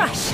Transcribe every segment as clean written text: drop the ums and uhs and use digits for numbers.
Crush!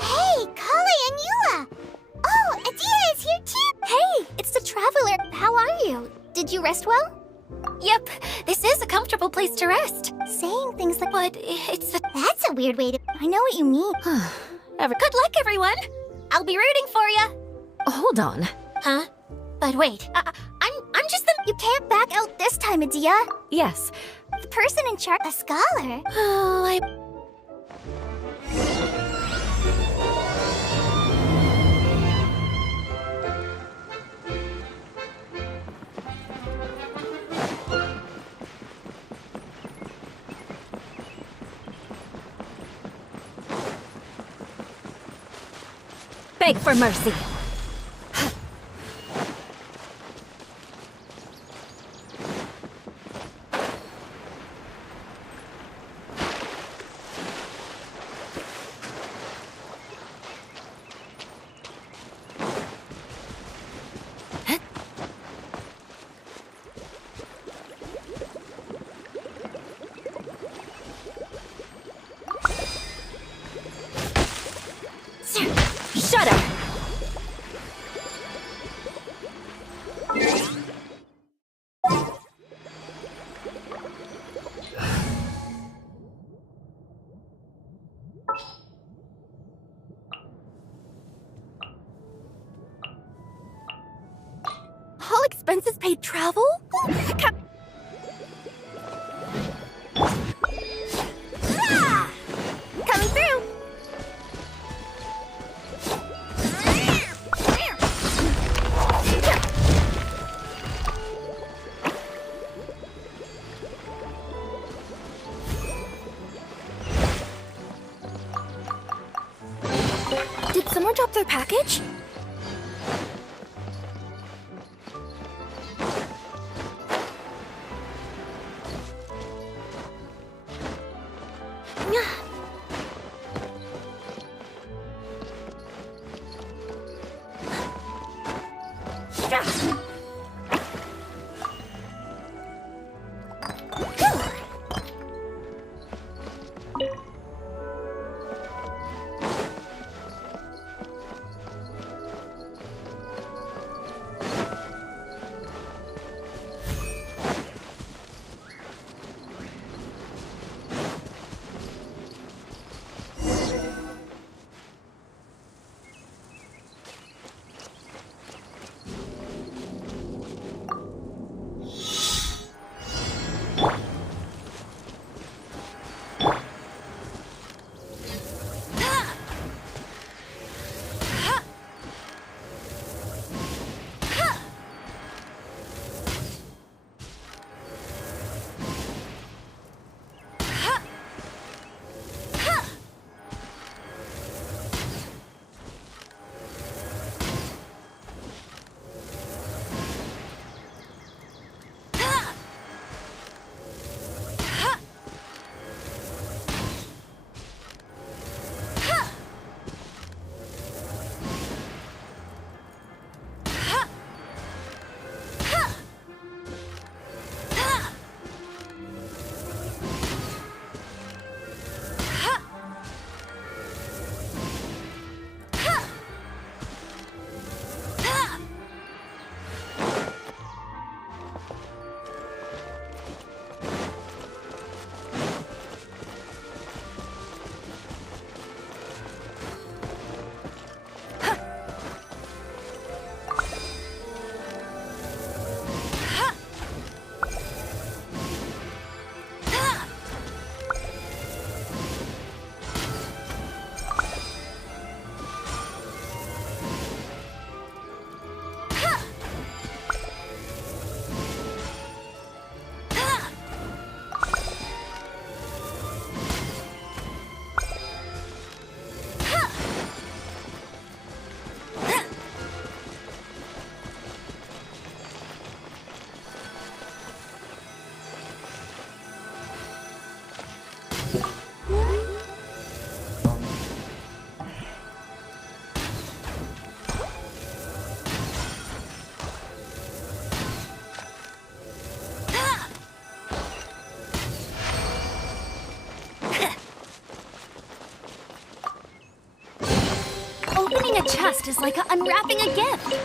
Hey, Kali and Eula! Oh, Adia is here too! Hey, it's the Traveler. How are you? Did you rest well? Yep, this is a comfortable place to rest. Saying things like... But it's the... That's a weird way to... I know what you mean. Good luck, everyone! I'll be rooting for you! Hold on. Huh? But wait, I'm just the... You can't back out this time, Adia. Yes. The person in charge... A scholar. Oh, I... Beg for mercy. Shudder! All expenses paid travel? Coming through! Did someone drop their package? a chest is like unwrapping a gift.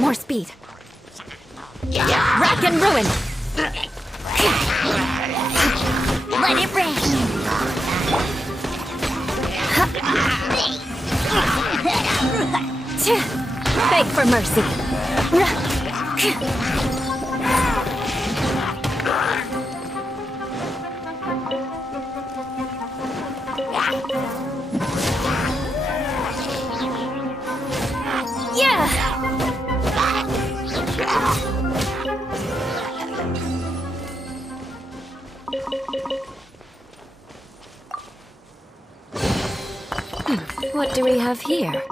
More speed. Rack and ruin. Let it rain. Beg for mercy. Yeah! What do we have here?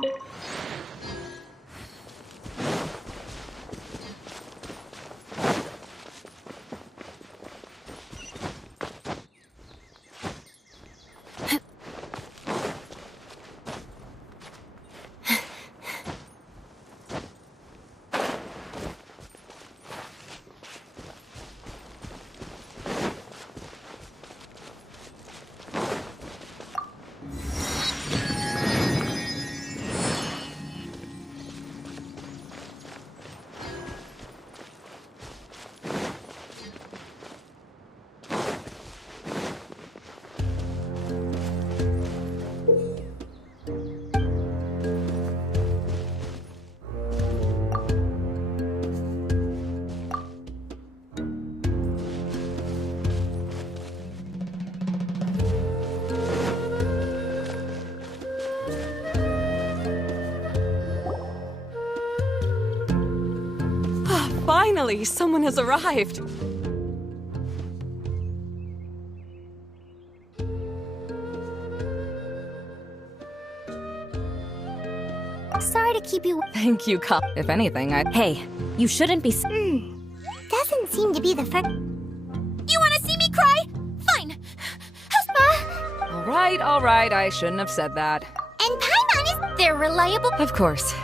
Finally, someone has arrived. Sorry to keep you. Thank you, Cup. If anything, Hey, you shouldn't be. Doesn't seem to be the first. You wanna see me cry? Fine. All right, I shouldn't have said that. And Paimon is. They're reliable. Of course.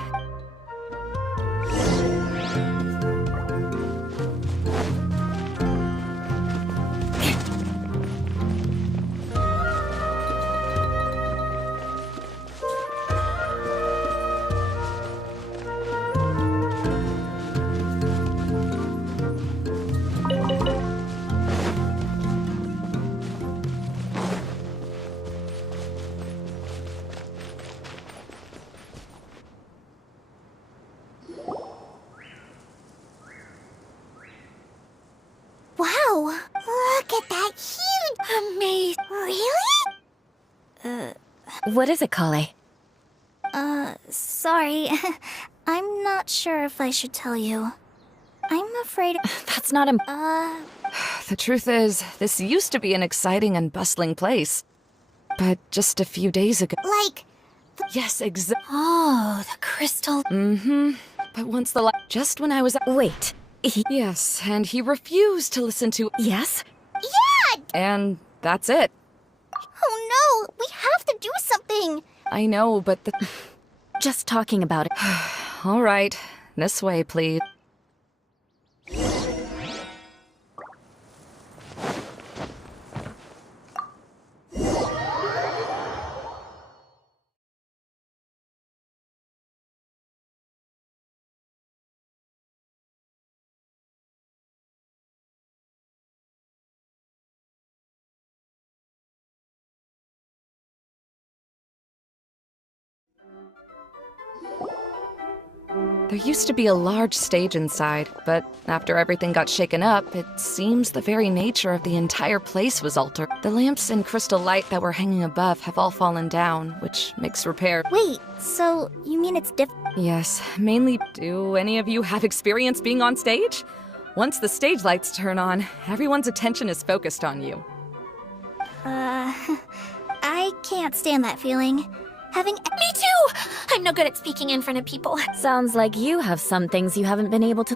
Wow! Look at that huge. Amazing. Really? What is it, Kale? Sorry. I'm not sure if I should tell you. I'm afraid. That's not a. The truth is, this used to be an exciting and bustling place. But just a few days ago. Like. Yes, exactly. Oh, the crystal. But once the just when I was. Wait. Yes, and he refused to listen to. Yes? Yeah! And that's it. Oh no! We have to do something! I know, but the. Just talking about it. All right, this way, please. There used to be a large stage inside, but after everything got shaken up, it seems the very nature of the entire place was altered. The lamps and crystal light that were hanging above have all fallen down, which makes repair. Wait, so you mean it's Yes, mainly. Do any of you have experience being on stage? Once the stage lights turn on, everyone's attention is focused on you. I can't stand that feeling. Having Me too! I'm no good at speaking in front of people. Sounds like you have some things you haven't been able to.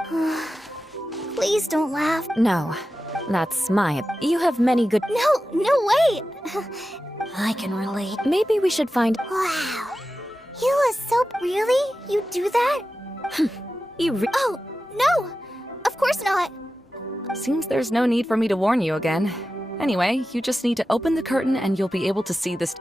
Please don't laugh. No, that's my. You have many good. No way! I can relate. Maybe we should find. Wow. You are so... Really? You do that? Oh, No! Of course not. Seems there's no need for me to warn you again. Anyway, you just need to open the curtain and you'll be able to see this.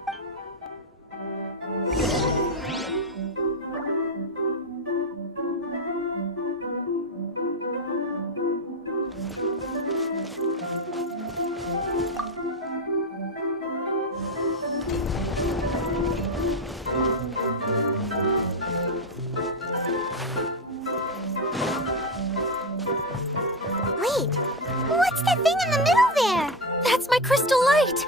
Wait, what's that thing in the middle there? That's my crystal light!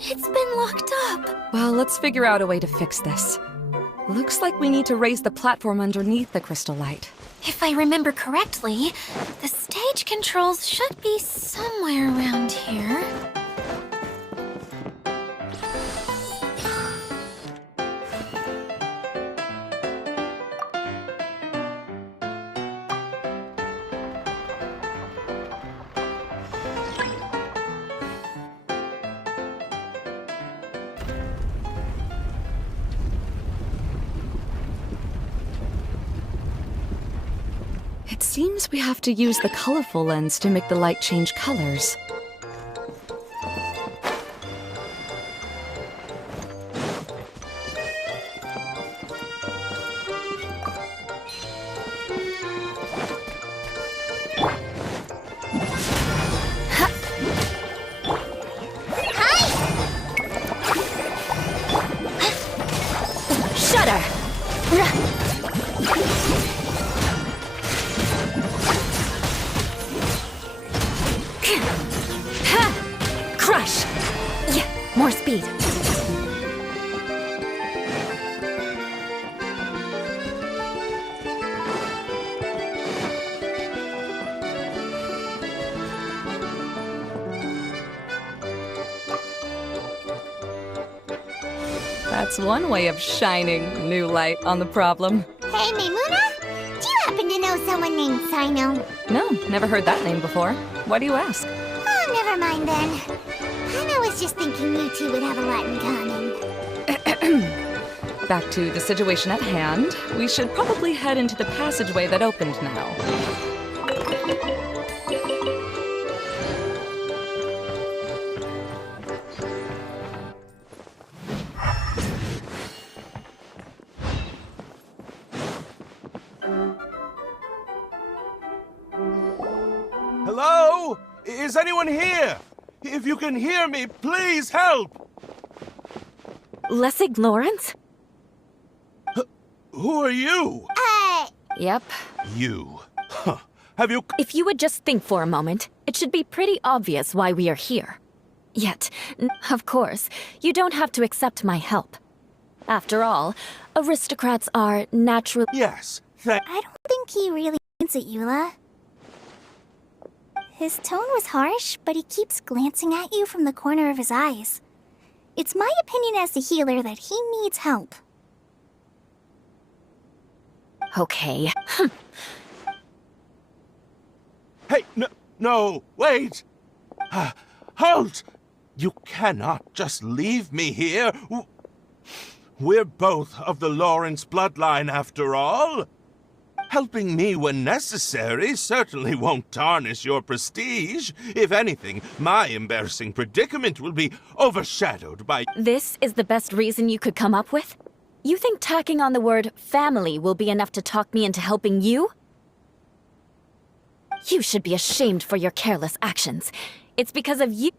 It's been locked up. Well, let's figure out a way to fix this. Looks like we need to raise the platform underneath the crystal light. If I remember correctly, the stage controls should be somewhere around here. It seems we have to use the colorful lens to make the light change colors. shudder! Crush! Yeah, more speed. That's one way of shining new light on the problem. Hey, Maimuna? Do you happen to know someone named Sino? No, never heard that name before. Why do you ask? Oh, never mind then. I was just thinking you two would have a lot in common. Back to the situation at hand. We should probably head into the passageway that opened now. Hello? Is anyone here? If you can hear me, please help! Lessig Lawrence? Who are you? Yep. You. Huh. Have you... If you would just think for a moment, it should be pretty obvious why we are here. Yet, of course, you don't have to accept my help. After all, aristocrats are natural. Yes, I don't think he really means it, Eula. His tone was harsh, but he keeps glancing at you from the corner of his eyes. It's my opinion as the healer that he needs help. Okay. Hey, no, wait! Halt! You cannot just leave me here. We're both of the Lawrence bloodline, after all. Helping me when necessary certainly won't tarnish your prestige. If anything, my embarrassing predicament will be overshadowed by... This is the best reason you could come up with? You think tacking on the word family will be enough to talk me into helping you? You should be ashamed for your careless actions. It's because of you.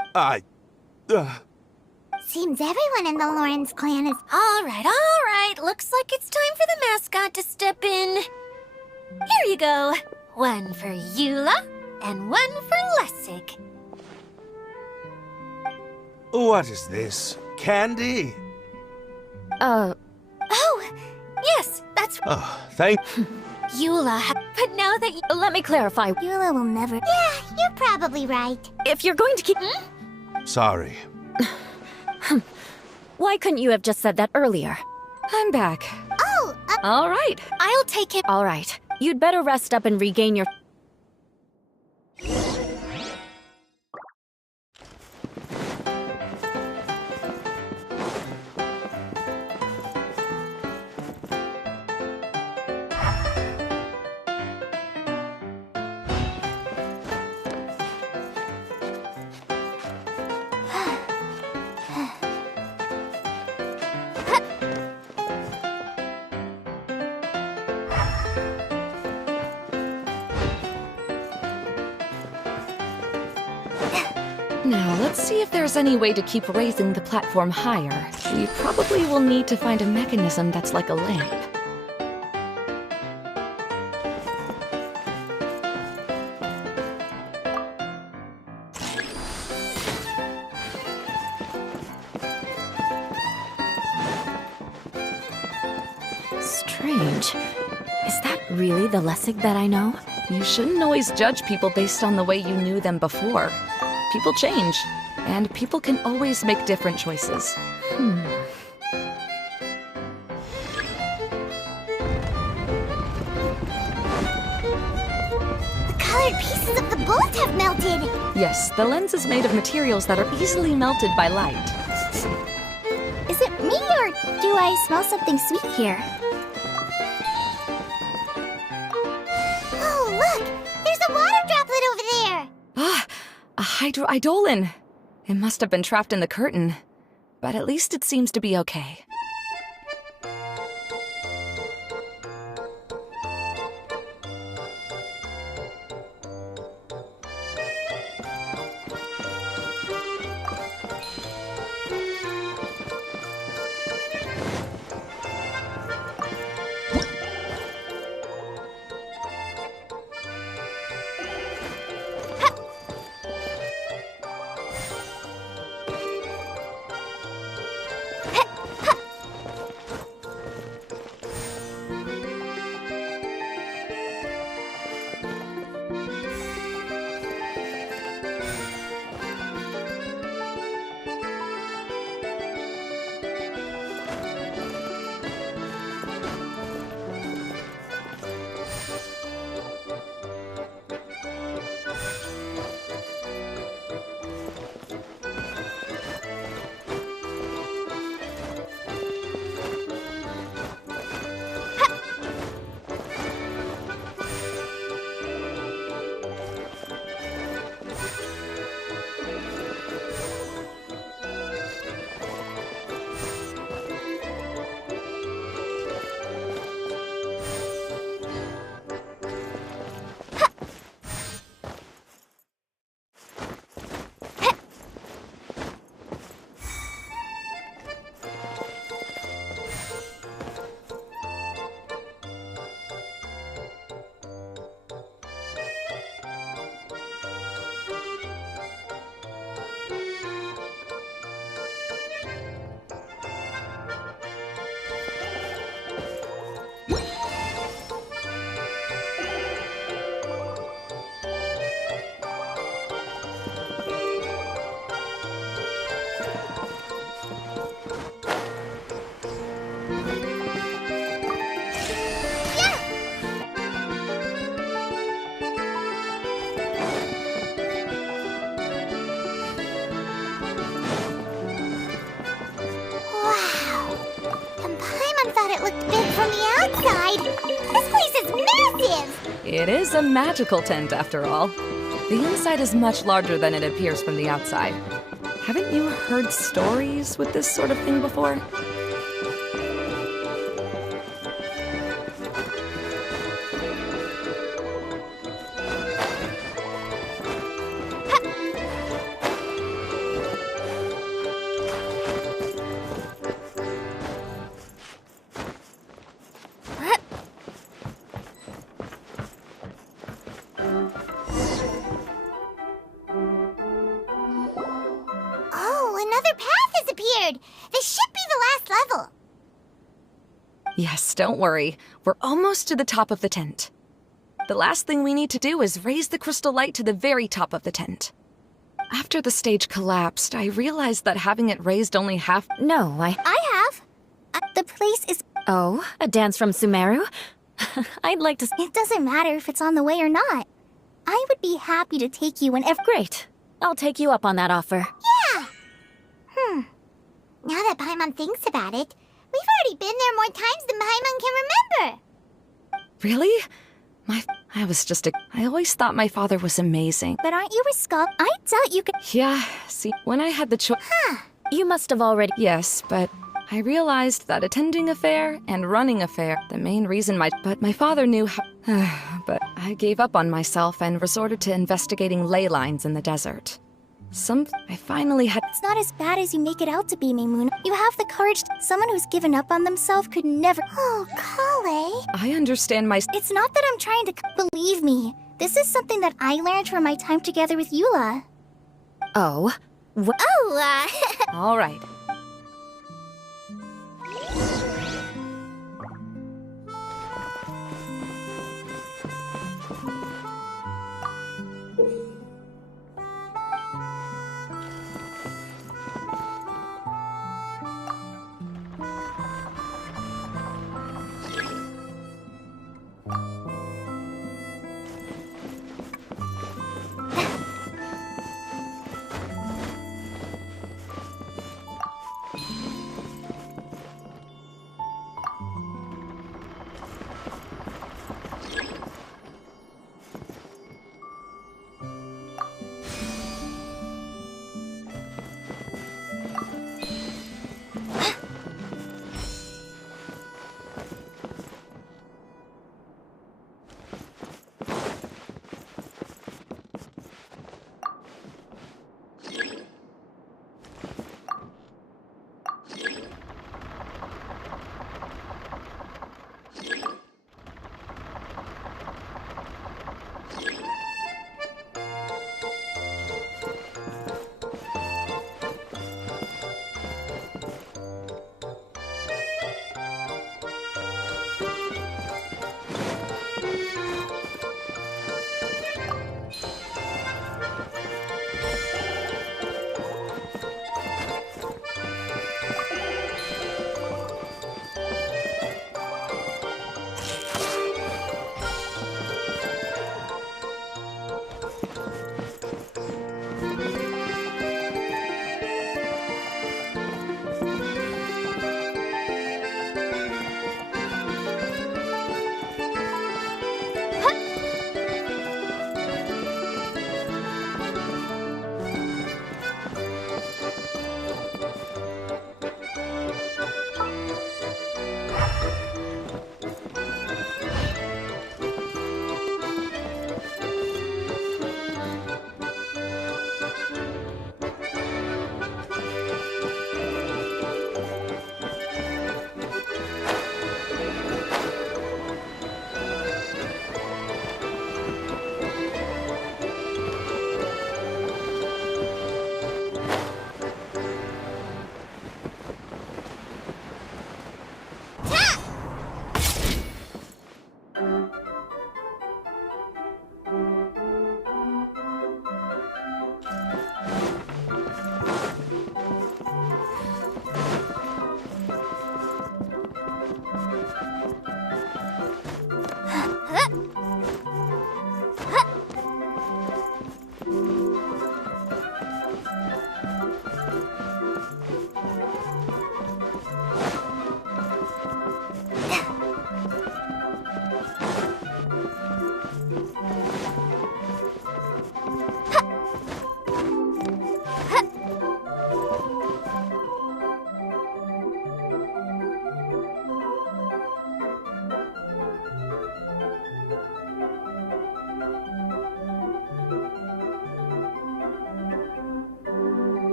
Seems everyone in the Lawrence clan is... All right. Looks like it's time for the mascot to step in. Here you go. One for Eula and one for Lessig. What is this? Candy? Oh, yes, that's Oh, thank... Eula. But now that you... Let me clarify. Eula will never. Yeah, you're probably right. If you're going to keep... Sorry. Why couldn't you have just said that earlier? I'm back. Oh, All right. I'll take it. All right. You'd better rest up and regain your... Now, let's see if there's any way to keep raising the platform higher. We probably will need to find a mechanism that's like a lamp. Strange. Is that really the Lessig that I know? You shouldn't always judge people based on the way you knew them before. People change, and people can always make different choices. the colored pieces of the bullet have melted. Yes, the lens is made of materials that are easily melted by light. Is it me or do I smell something sweet here? Oh, look! There's a water droplet over there! Ah, a hydroidolin. It must have been trapped in the curtain, but at least it seems to be okay. It is a magical tent, after all. The inside is much larger than it appears from the outside. Haven't you heard stories with this sort of thing before? scared. This should be the last level. Yes, don't worry. We're almost to the top of the tent. The last thing we need to do is raise the crystal light to the very top of the tent. After the stage collapsed, I realized that having it raised only half— No, I have. The place is... Oh, a dance from Sumeru? I'd like to... It doesn't matter if it's on the way or not. I would be happy to take you whenever... Great. I'll take you up on that offer. Yeah! Now that Paimon thinks about it, we've already been there more times than Paimon can remember. Really? I always thought my father was amazing. But aren't you a skull? I doubt you could... Yeah, see, when I had the choice— You must have already... Yes, but I realized that attending a fair and running a fair, the main reason But my father knew how— But I gave up on myself and resorted to investigating ley lines in the desert. I finally had— It's not as bad as you make it out to be, Maymoon. You have the courage. Someone who's given up on themselves could never... Oh, Kale. I understand my— It's not that I'm trying to... Believe me, this is something that I learned from my time together with Eula. Oh? All right.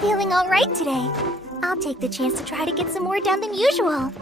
Feeling all right today. I'll take the chance to try to get some more done than usual.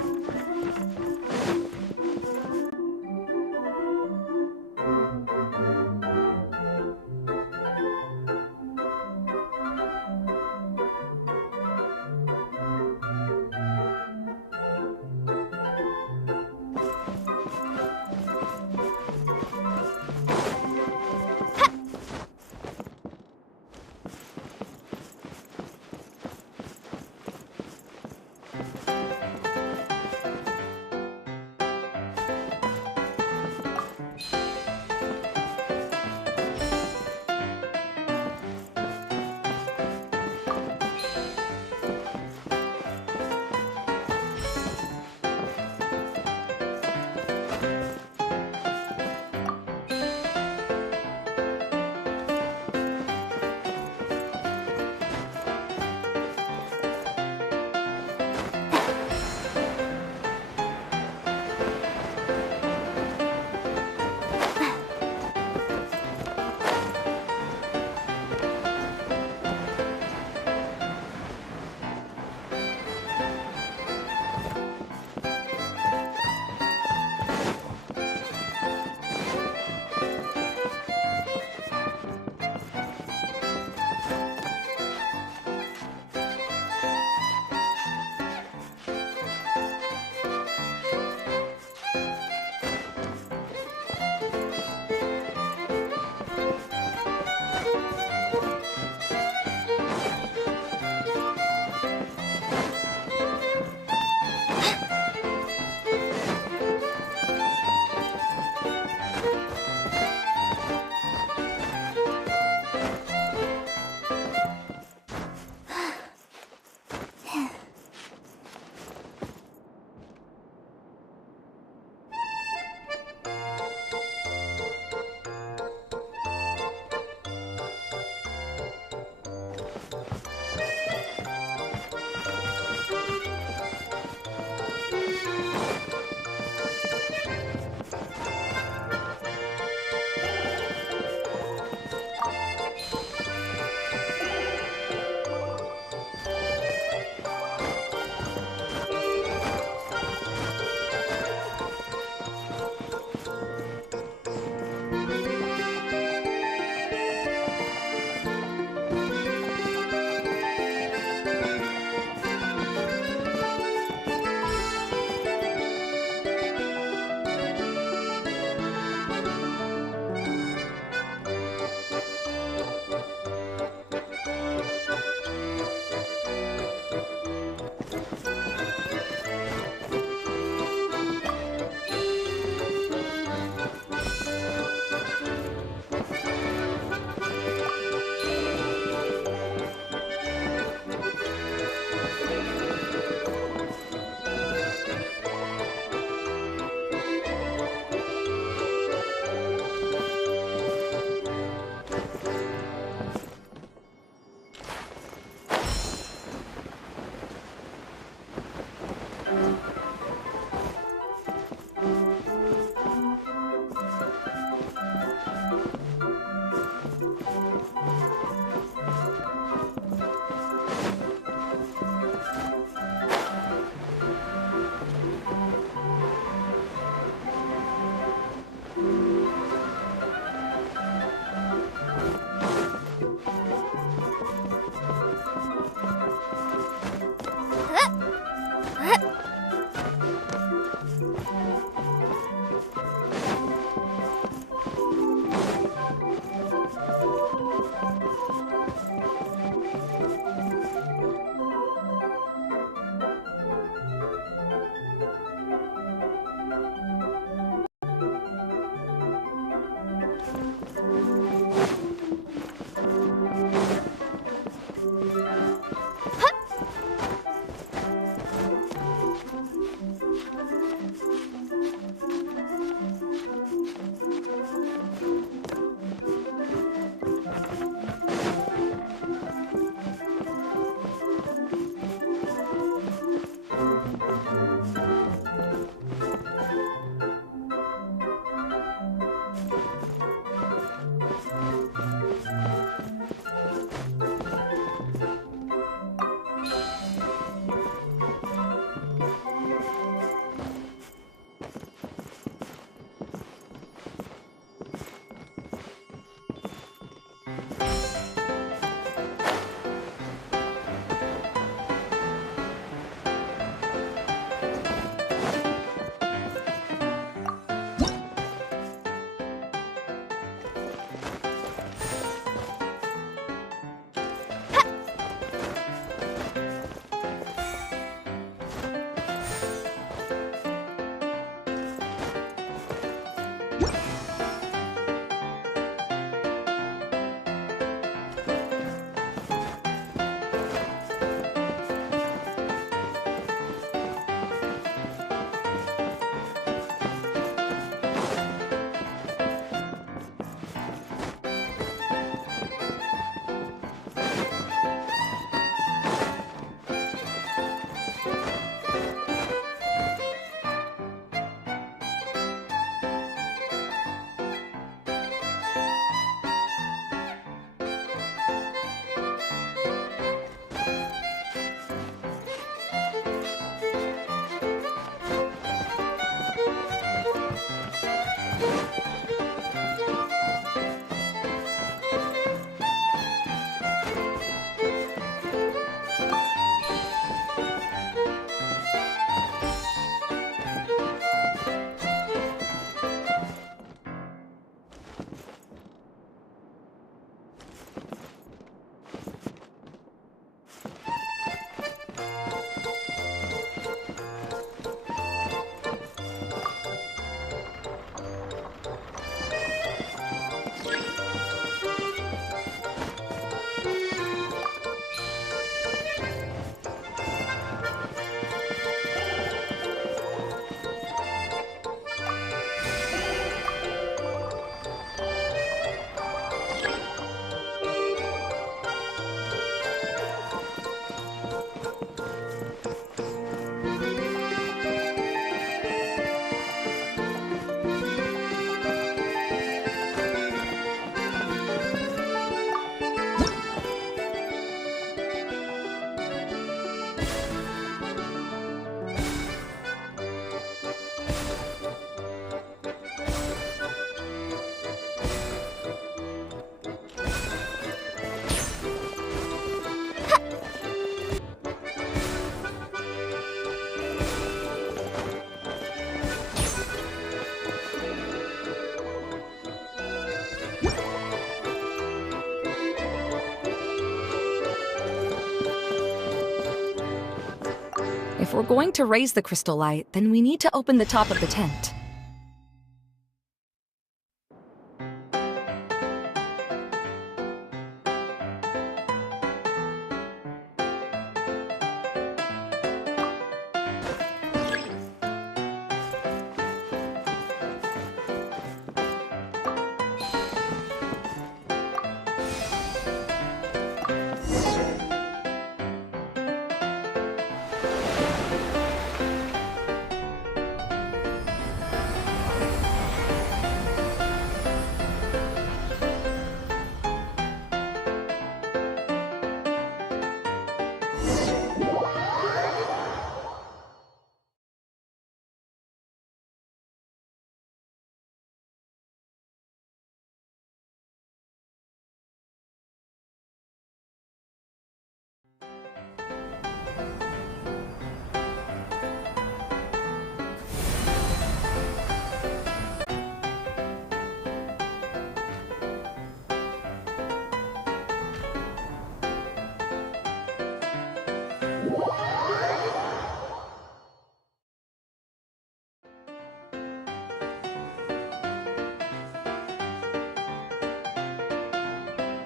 If we're going to raise the crystal light, then we need to open the top of the tent.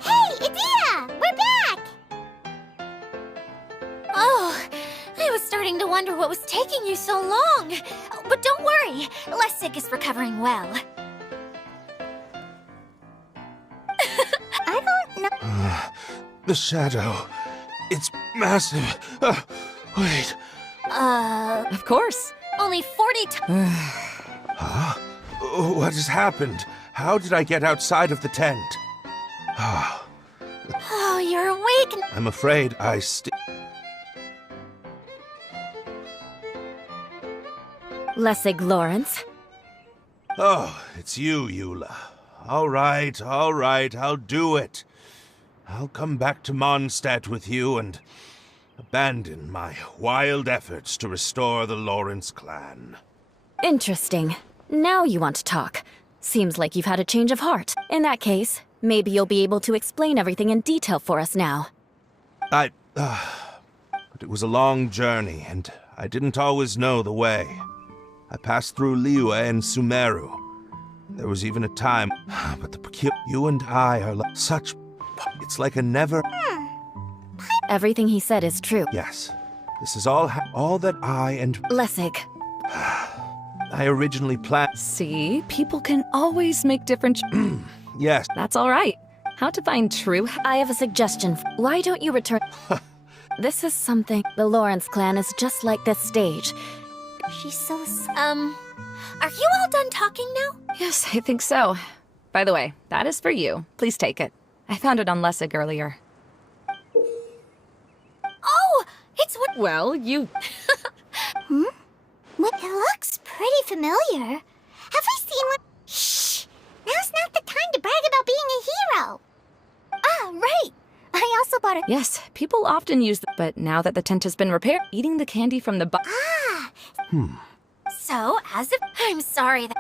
Hey, Adia! We're back! Oh, I was starting to wonder what was taking you so long. But don't worry, Lessig is recovering well. I don't know. The shadow. It's massive. Wait. Of course. Only 40 times. Huh? What has happened? How did I get outside of the tent? Oh, you're awake. I'm afraid Lessig Lawrence. Oh, it's you, Eula. All right, I'll do it. I'll come back to Mondstadt with you and abandon my wild efforts to restore the Lawrence clan. Interesting. Now you want to talk. Seems like you've had a change of heart. In that case, maybe you'll be able to explain everything in detail for us now. But it was a long journey, and I didn't always know the way. I passed through Liyue and Sumeru. There was even a time, but you and I are like such. It's like a never. Everything he said is true. Yes, this is all that I and Lessig. I originally planned. See, people can always make different. Yes, That's all right. How to find true. I have a suggestion. Why don't you return? This is something. The Lawrence clan is just like this stage. She's so Are you all done talking now? Yes, I think so. By the way, that is for you. Please take it. I found it on Lessig earlier. Oh, it's what. Well, you. It looks pretty familiar. Have we seen one? Shh! Now's not the time to brag about being a hero. Ah, right. I also bought a. Yes, people often use but now that the tent has been repaired, eating the candy from the Ah! So, as if. I'm sorry that.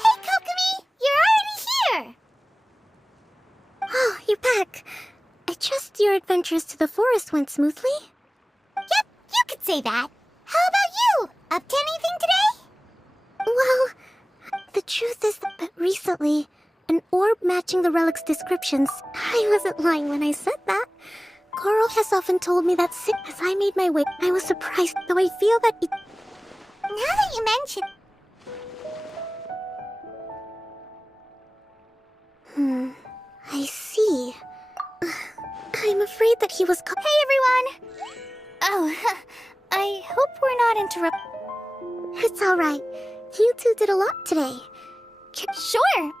Hey, Kokomi! You're already here! Oh, you're back. I trust your adventures to the forest went smoothly? Yep, you could say that. How about you? Up to anything today? Well, the truth is that recently, an orb matching the relic's descriptions. I wasn't lying when I said that. Coral has often told me that as I made my way, I was surprised, though I feel that it... Now that you mention... I see. I'm afraid that he was Hey, everyone! Oh, I hope we're not interrupting. It's alright. You two did a lot today. Sure!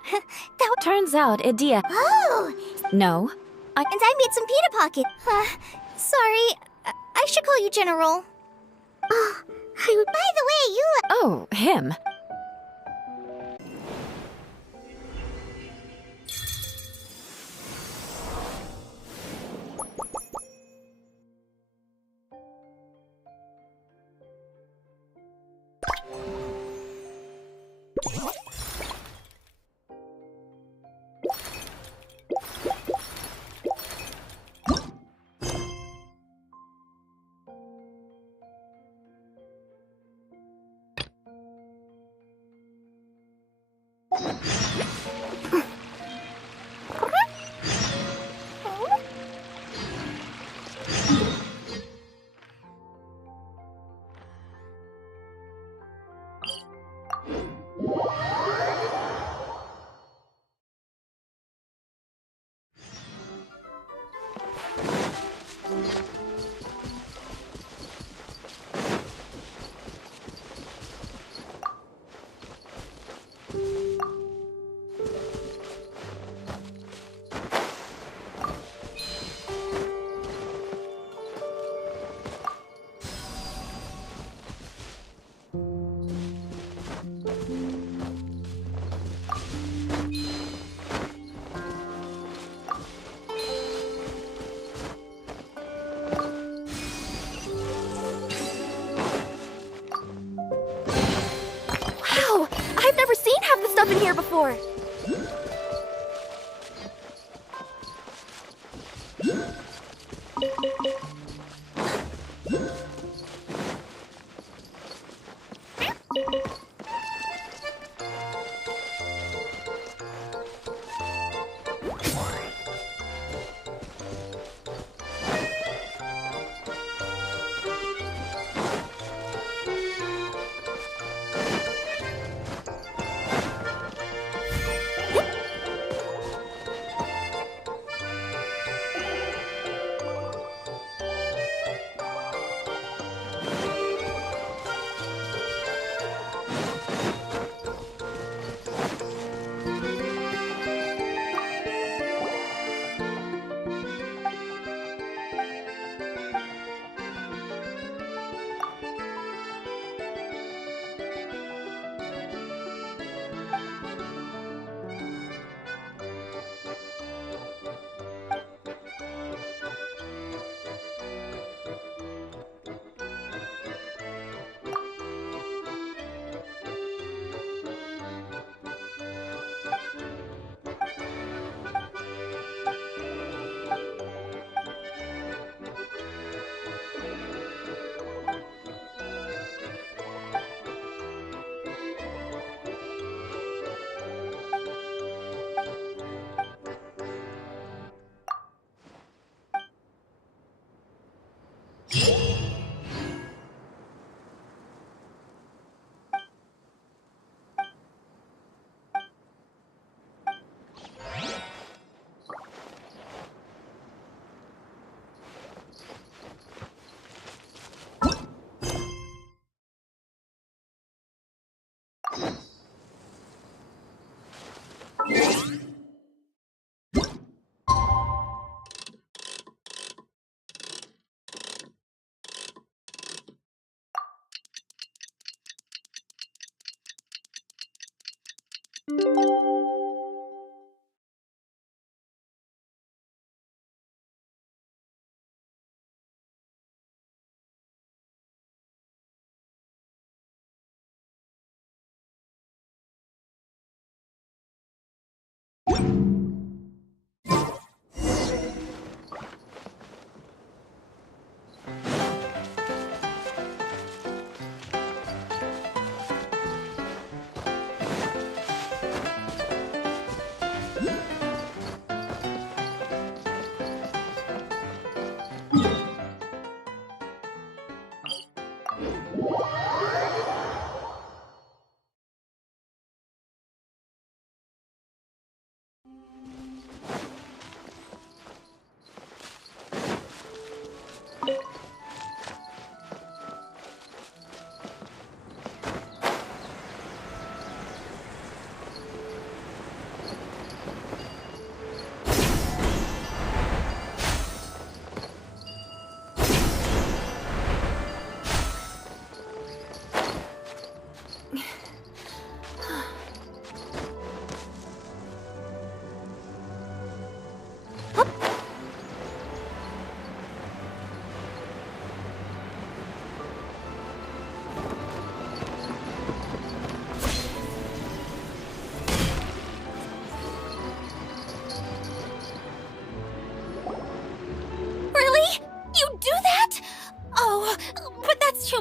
Turns out Idia. Oh! No. And I made some pita pocket. Sorry. I should call you General. Oh, I would... By the way, you... Oh, him. Wow! I've never seen half the stuff in here before!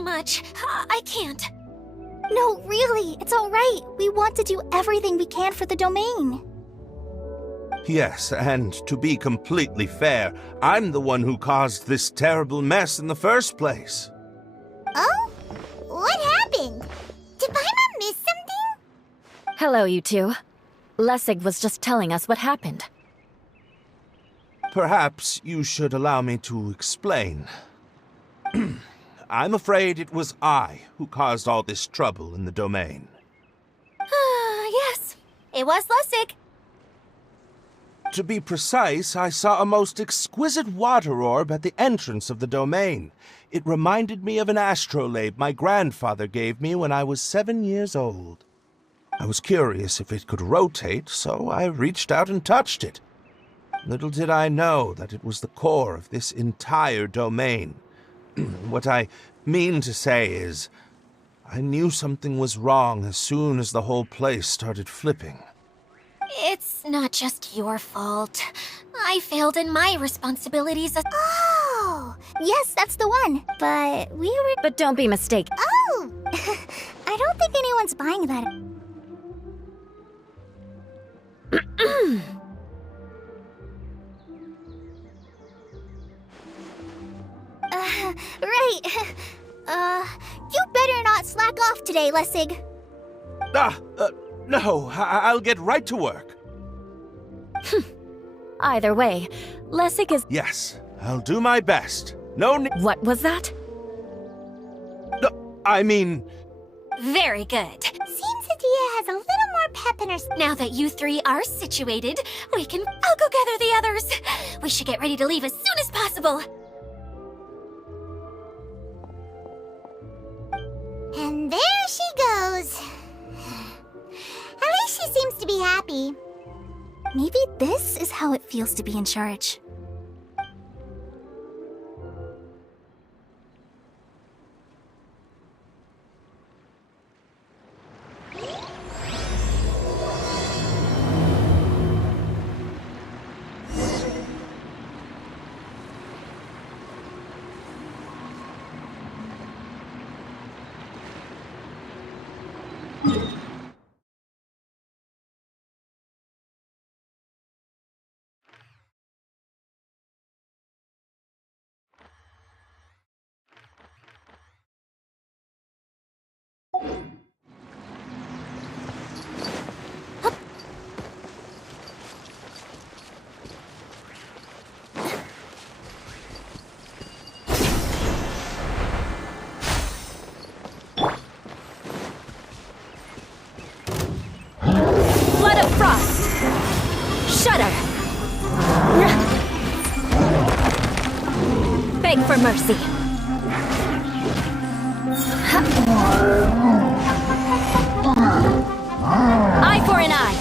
much. I can't. No, really, it's all right. We want to do everything we can for the domain. Yes, and to be completely fair, I'm the one who caused this terrible mess in the first place. Oh? What happened? Did Paimon miss something? Hello, you two. Lessig was just telling us what happened. Perhaps you should allow me to explain. I'm afraid it was I who caused all this trouble in the domain. Yes, it was Lessig. To be precise, I saw a most exquisite water orb at the entrance of the domain. It reminded me of an astrolabe my grandfather gave me when I was 7 years old. I was curious if it could rotate, so I reached out and touched it. Little did I know that it was the core of this entire domain. What I mean to say is, I knew something was wrong as soon as the whole place started flipping. It's not just your fault. I failed in my responsibilities as— Oh, yes, that's the one. But we were... But don't be mistaken. Oh! I don't think anyone's buying that. Right. You better not slack off today, Lessig. No, I'll get right to work. Either way, Lessig is— Yes, I'll do my best. No need— What was that? No, I mean... Very good. Seems Adia has a little more pep in her step. Now that you three are situated, we can— I'll go gather the others. We should get ready to leave as soon as possible. And there she goes. At least she seems to be happy. Maybe this is how it feels to be in charge. Blood of Frost! Shudder! Beg for mercy. Eye for an eye.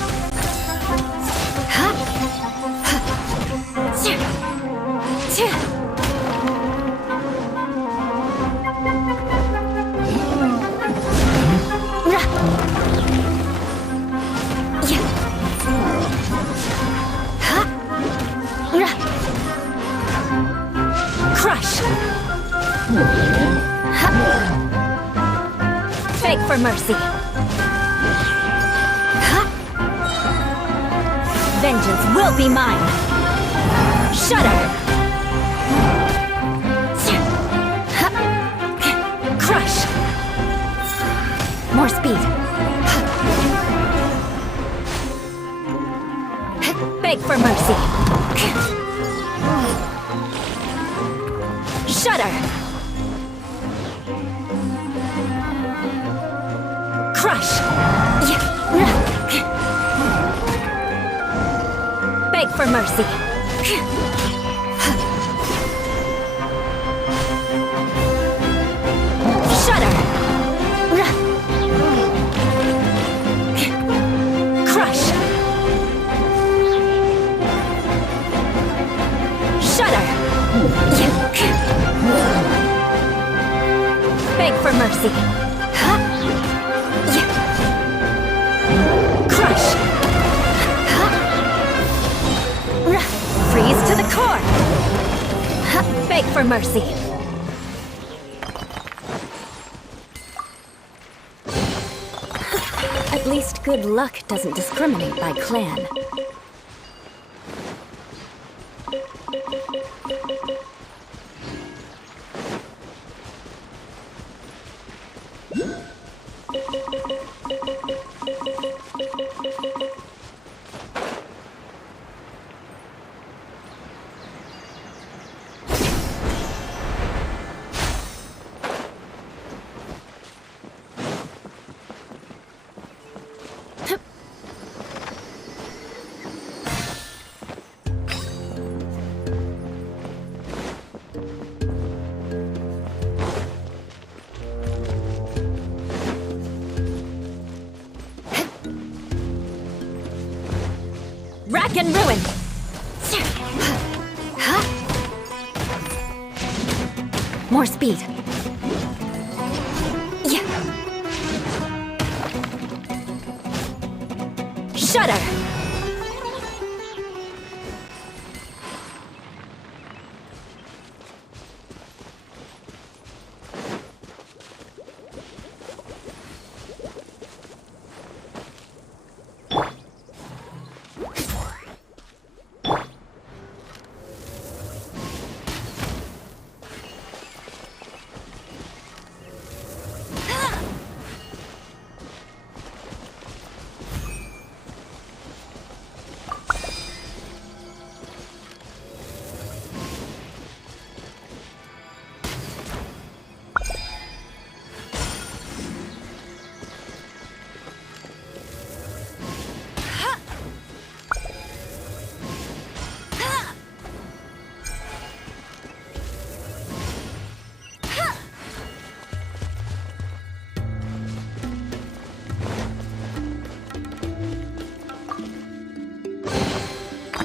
Crush! Beg for mercy. Vengeance will be mine. Shudder! Crush! More speed. Beg for mercy. Shudder! Crush! Beg for mercy. Shudder! Crush! Shudder! Beg for mercy. Crush! Freeze to the core! Beg for mercy. least good luck doesn't discriminate by clan. Rack and ruin! More speed. Yeah. Shudder!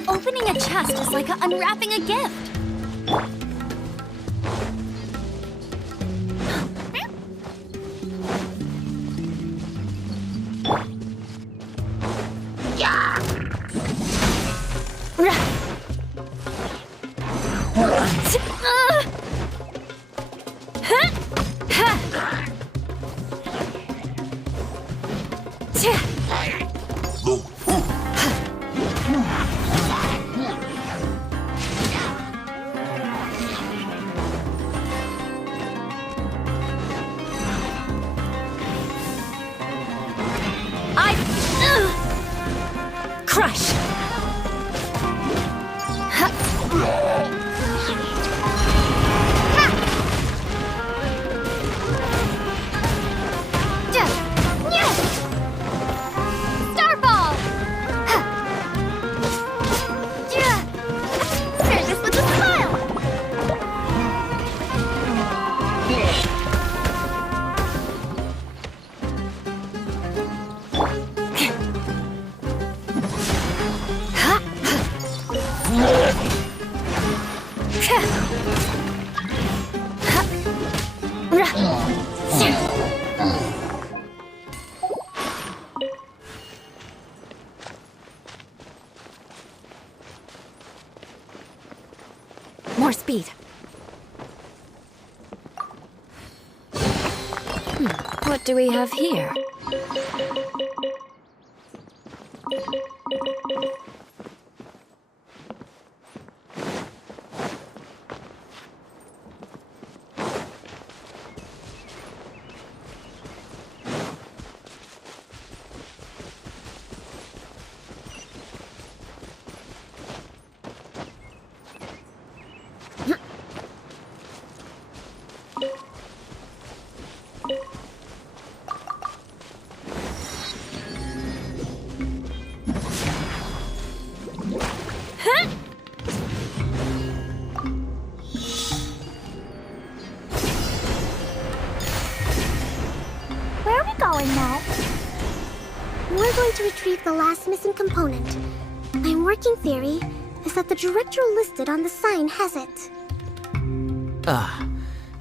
Opening a chest is like unwrapping a gift. Crush! Starball! Say this with a smile! More speed. What do we have here? Where are we going now? We're going to retrieve the last missing component. My working theory is that the director listed on the sign has it.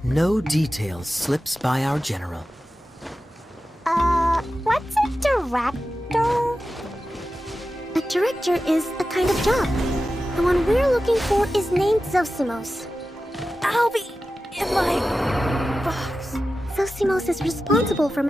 No details slips by our general. What's a director? A director is a kind of job. The one we're looking for is named Zosimos. I'll be in my box. Zosimos is responsible for...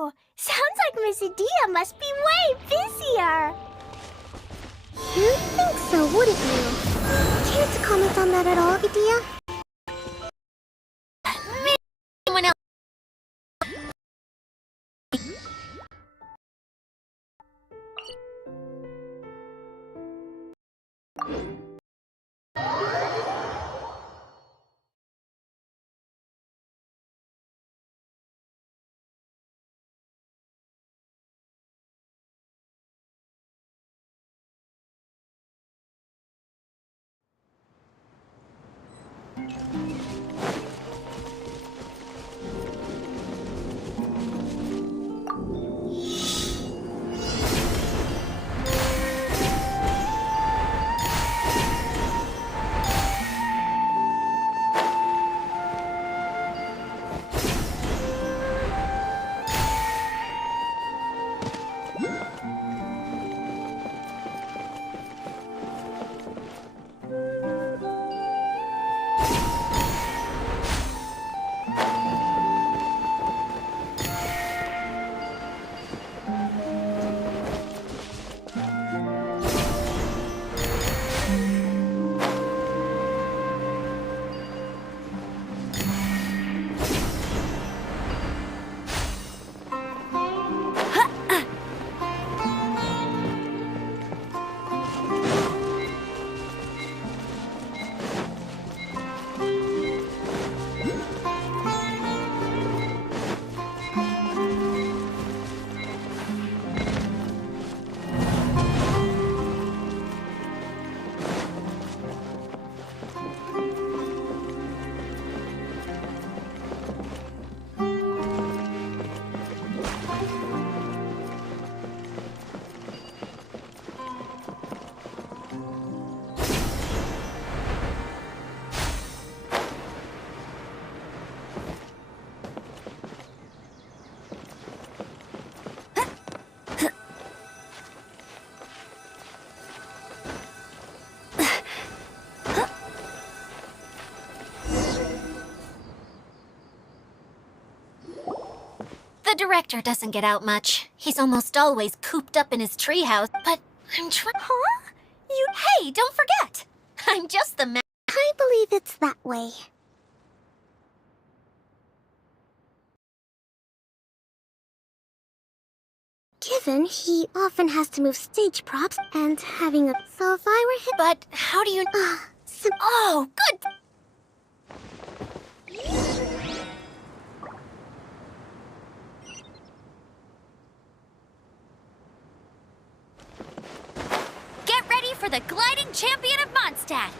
Oh, sounds like Miss Adia must be way busier. You'd think so, wouldn't you? Care to comment on that at all, Adia? Anyone else? The director doesn't get out much. He's almost always cooped up in his treehouse, but I'm trying. Huh? Hey, don't forget! I'm just the man. I believe it's that way. Given he often has to move stage props and having a... So if I were him... But how do you... Oh, good! Get ready for the gliding champion of Mondstadt!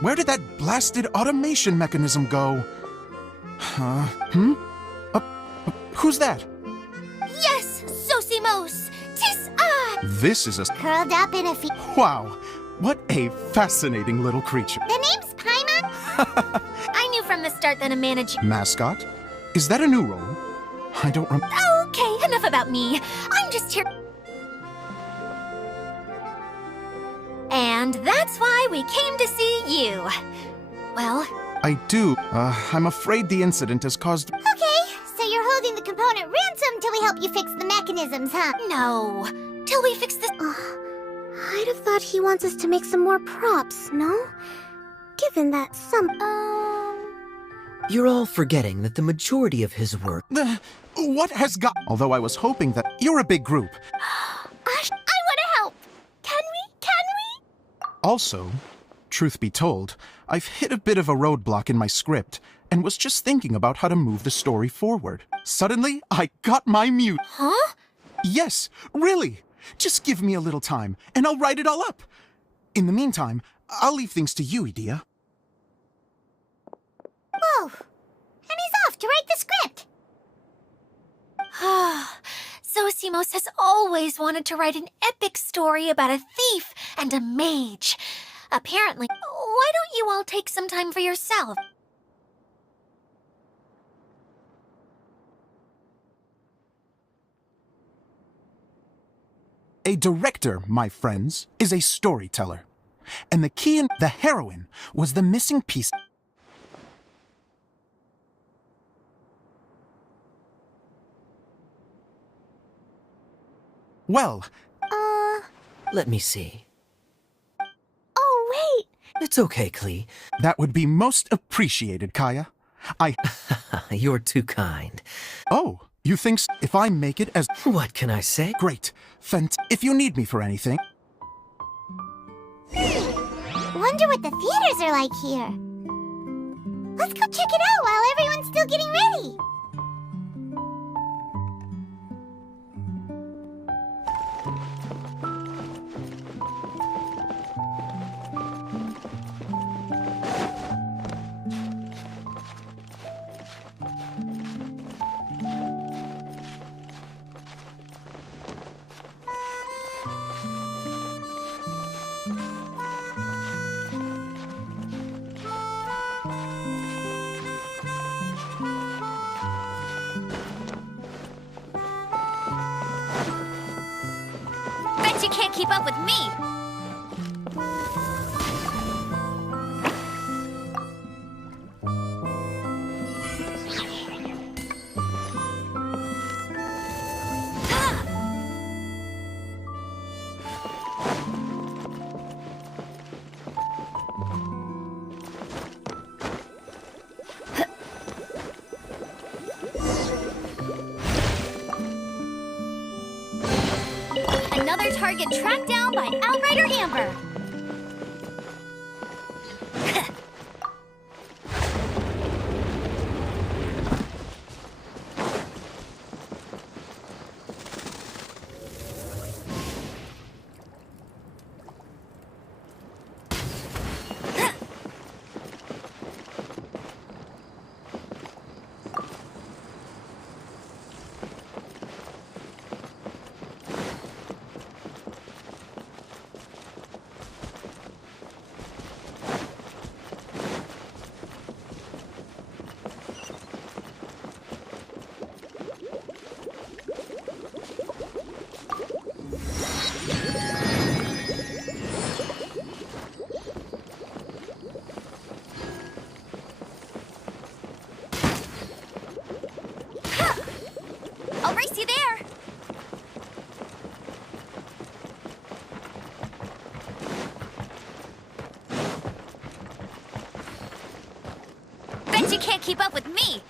Where did that blasted automation mechanism go? Who's that? Yes, Sosimos! 'Tis I! This is a... Curled up in a Wow! What a fascinating little creature. The name's Paimon? I knew from the start that a manager... Mascot? Is that a new role? I don't remember. Okay, enough about me. I'm just here... And that's why we came to see you. Well... I do. I'm afraid the incident has caused... Okay, so you're holding the component ransom till we help you fix the mechanisms, huh? No. till we fix this. I'd have thought he wants us to make some more props, no? Given that some... You're all forgetting that the majority of his work... What has got... Although I was hoping that you're a big group. I want to help! Can we? Can we? Also, truth be told, I've hit a bit of a roadblock in my script and was just thinking about how to move the story forward. Suddenly, I got my mute. Huh? Yes, really. Just give me a little time, and I'll write it all up. In the meantime, I'll leave things to you, Edea. Whoa! And he's off to write the script! Zosimos has always wanted to write an epic story about a thief and a mage. Apparently, why don't you all take some time for yourself? A director, my friends, is a storyteller. And the key in the heroine was the missing piece. Well, Let me see. Oh, wait! It's okay, Klee. that would be most appreciated, Kaya. You're too kind. Oh, you think if I make it as... What can I say? Great. If you need me for anything... Wonder what the theaters are like here. Let's go check it out while everyone's still getting ready. Bet you can't keep up with me! Another target tracked down by Outrider Amber. I'll race you there! Bet you can't keep up with me!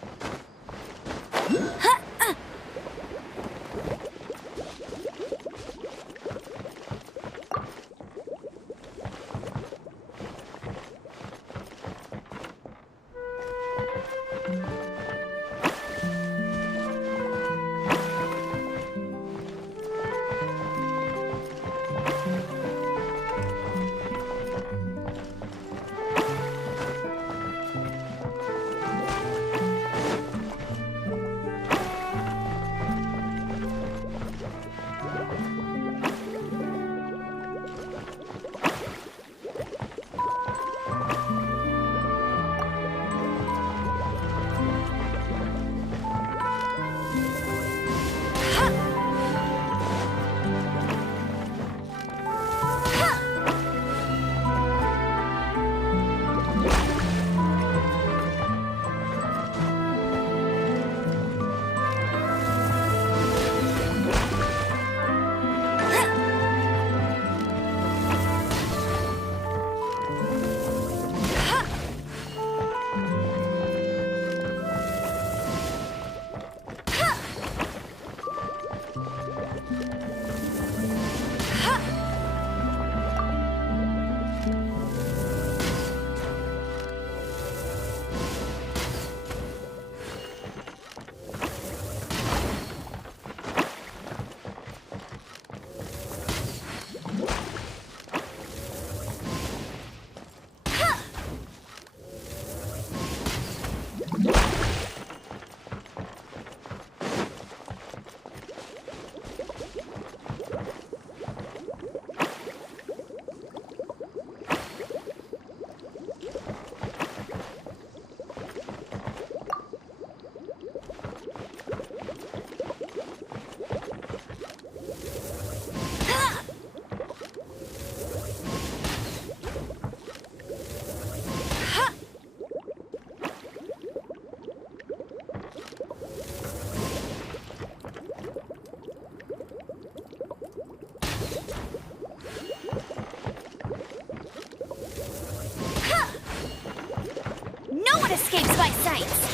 escapes my sights.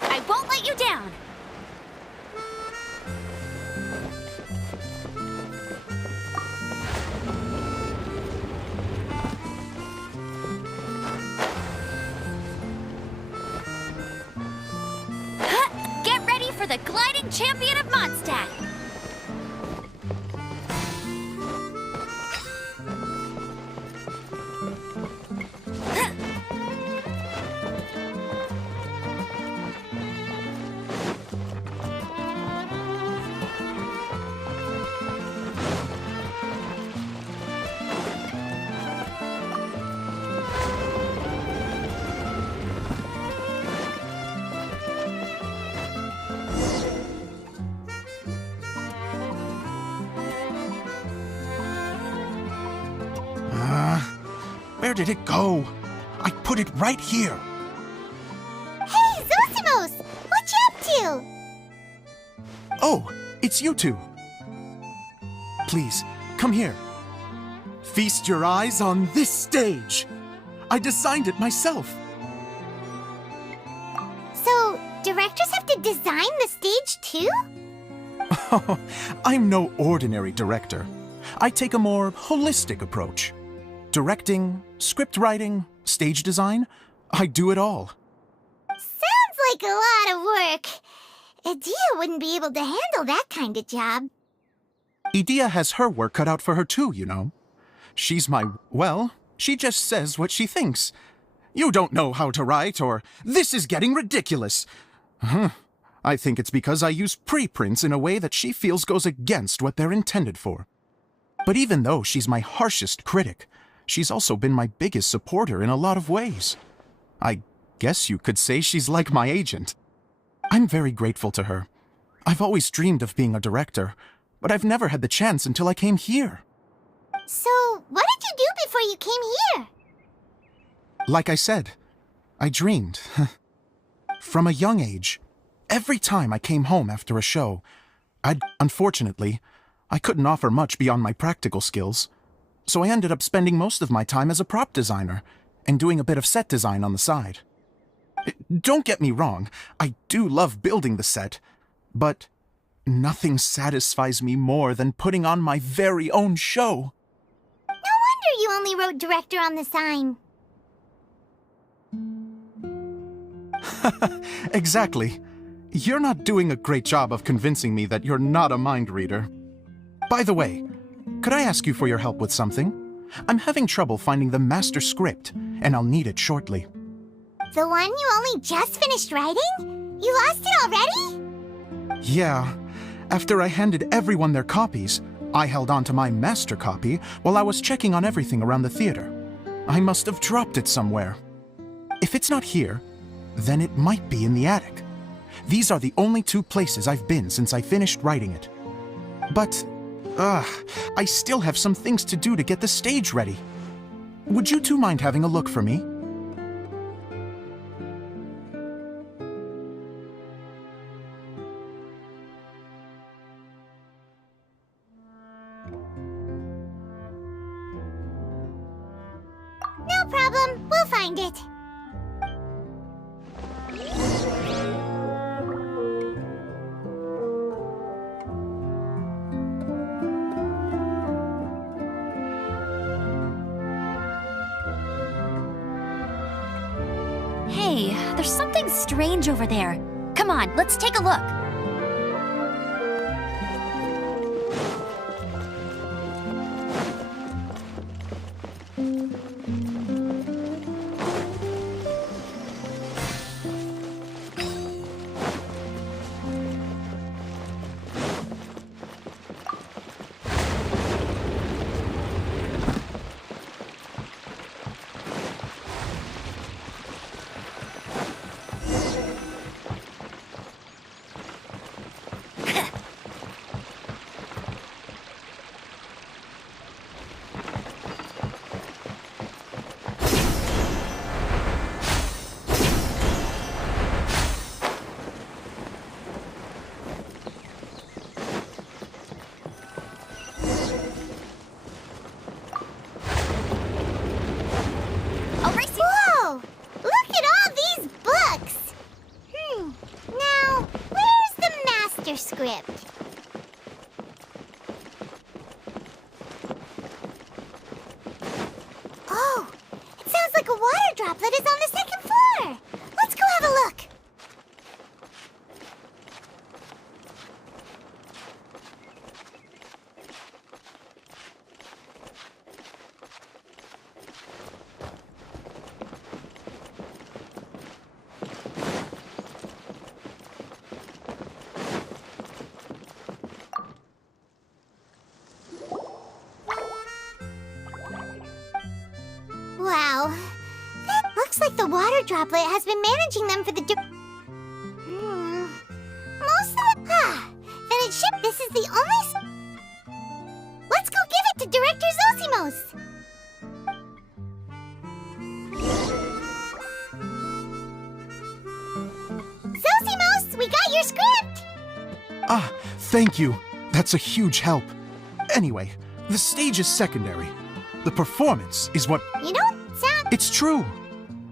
I won't let you down. Get ready for the gliding champion of Mondstadt. Where did it go? I put it right here. Hey, Zosimos! What you up to? Oh, it's you two. Please, come here. Feast your eyes on this stage. I designed it myself. So, directors have to design the stage too? I'm no ordinary director. I take a more holistic approach. Directing, script writing, stage design, I do it all. Sounds like a lot of work. Adia wouldn't be able to handle that kind of job. Edea has her work cut out for her too, you know. She's well, she just says what she thinks. You don't know how to write, or this is getting ridiculous. I think it's because I use preprints in a way that she feels goes against what they're intended for. But even though she's my harshest critic, she's also been my biggest supporter in a lot of ways. I guess you could say she's like my agent. I'm very grateful to her. I've always dreamed of being a director, but I've never had the chance until I came here. So, what did you do before you came here? Like I said, I dreamed. From a young age, every time I came home after a show, unfortunately, I couldn't offer much beyond my practical skills. So I ended up spending most of my time as a prop designer and doing a bit of set design on the side. Don't get me wrong, I do love building the set, but nothing satisfies me more than putting on my very own show. No wonder you only wrote director on the sign. Exactly. You're not doing a great job of convincing me that you're not a mind reader. By the way, could I ask you for your help with something? I'm having trouble finding the master script, and I'll need it shortly. The one you only just finished writing? You lost it already? Yeah. After I handed everyone their copies, I held on to my master copy while I was checking on everything around the theater. I must have dropped it somewhere. If it's not here, then it might be in the attic. These are the only two places I've been since I finished writing it. But, I still have some things to do to get the stage ready. Would you two mind having a look for me? problem. We'll find it. Hey, there's something strange over there. Come on, let's take a look. Whoa! Look at all these books! Now, where's the master script? Oh, it sounds like a water droplet is on the second floor! Let's go have a look! Wow. That looks like the water droplet has been managing them for the most of the... then it should... This is the only... Let's go give it to Director Zosimos! Zosimos, we got your script! Ah, thank you. That's a huge help. Anyway, the stage is secondary. The performance is what... You don't sound... It's true.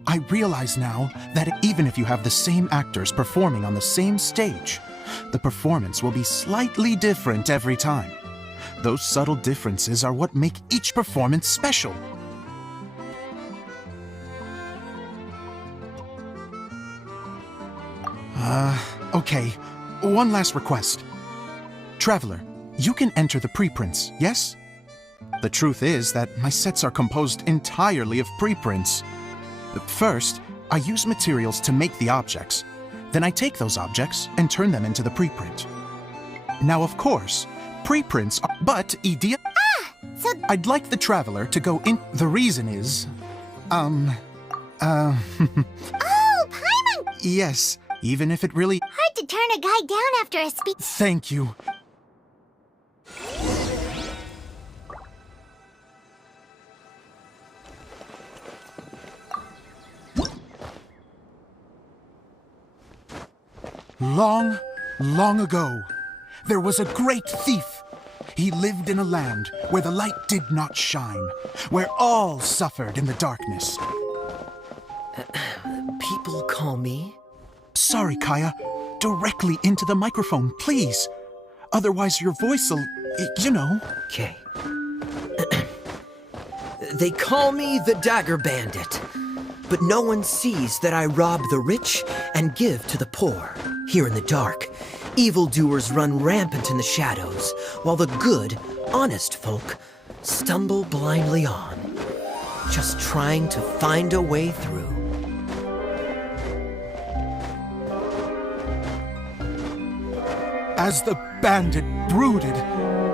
I realize now that even if you have the same actors performing on the same stage, the performance will be slightly different every time. Those subtle differences are what make each performance special. Okay. One last request. Traveler, you can enter the preprints, yes? The truth is that my sets are composed entirely of preprints. First, I use materials to make the objects. Then I take those objects and turn them into the preprint. Now, of course, preprints are... But, Edea... So... I'd like the Traveler to go in... The reason is... Oh, Paimon! Yes, even if it really... Hard to turn a guy down after a speech. Thank you. Long, long ago, there was a great thief. He lived in a land where the light did not shine, where all suffered in the darkness. People call me... Sorry, Kaya. Directly into the microphone, please. Otherwise your voice'll... you know... Okay. They call me the Dagger Bandit, but no one sees that I rob the rich and give to the poor. Here in the dark, evildoers run rampant in the shadows, while the good, honest folk stumble blindly on, just trying to find a way through. As the bandit brooded,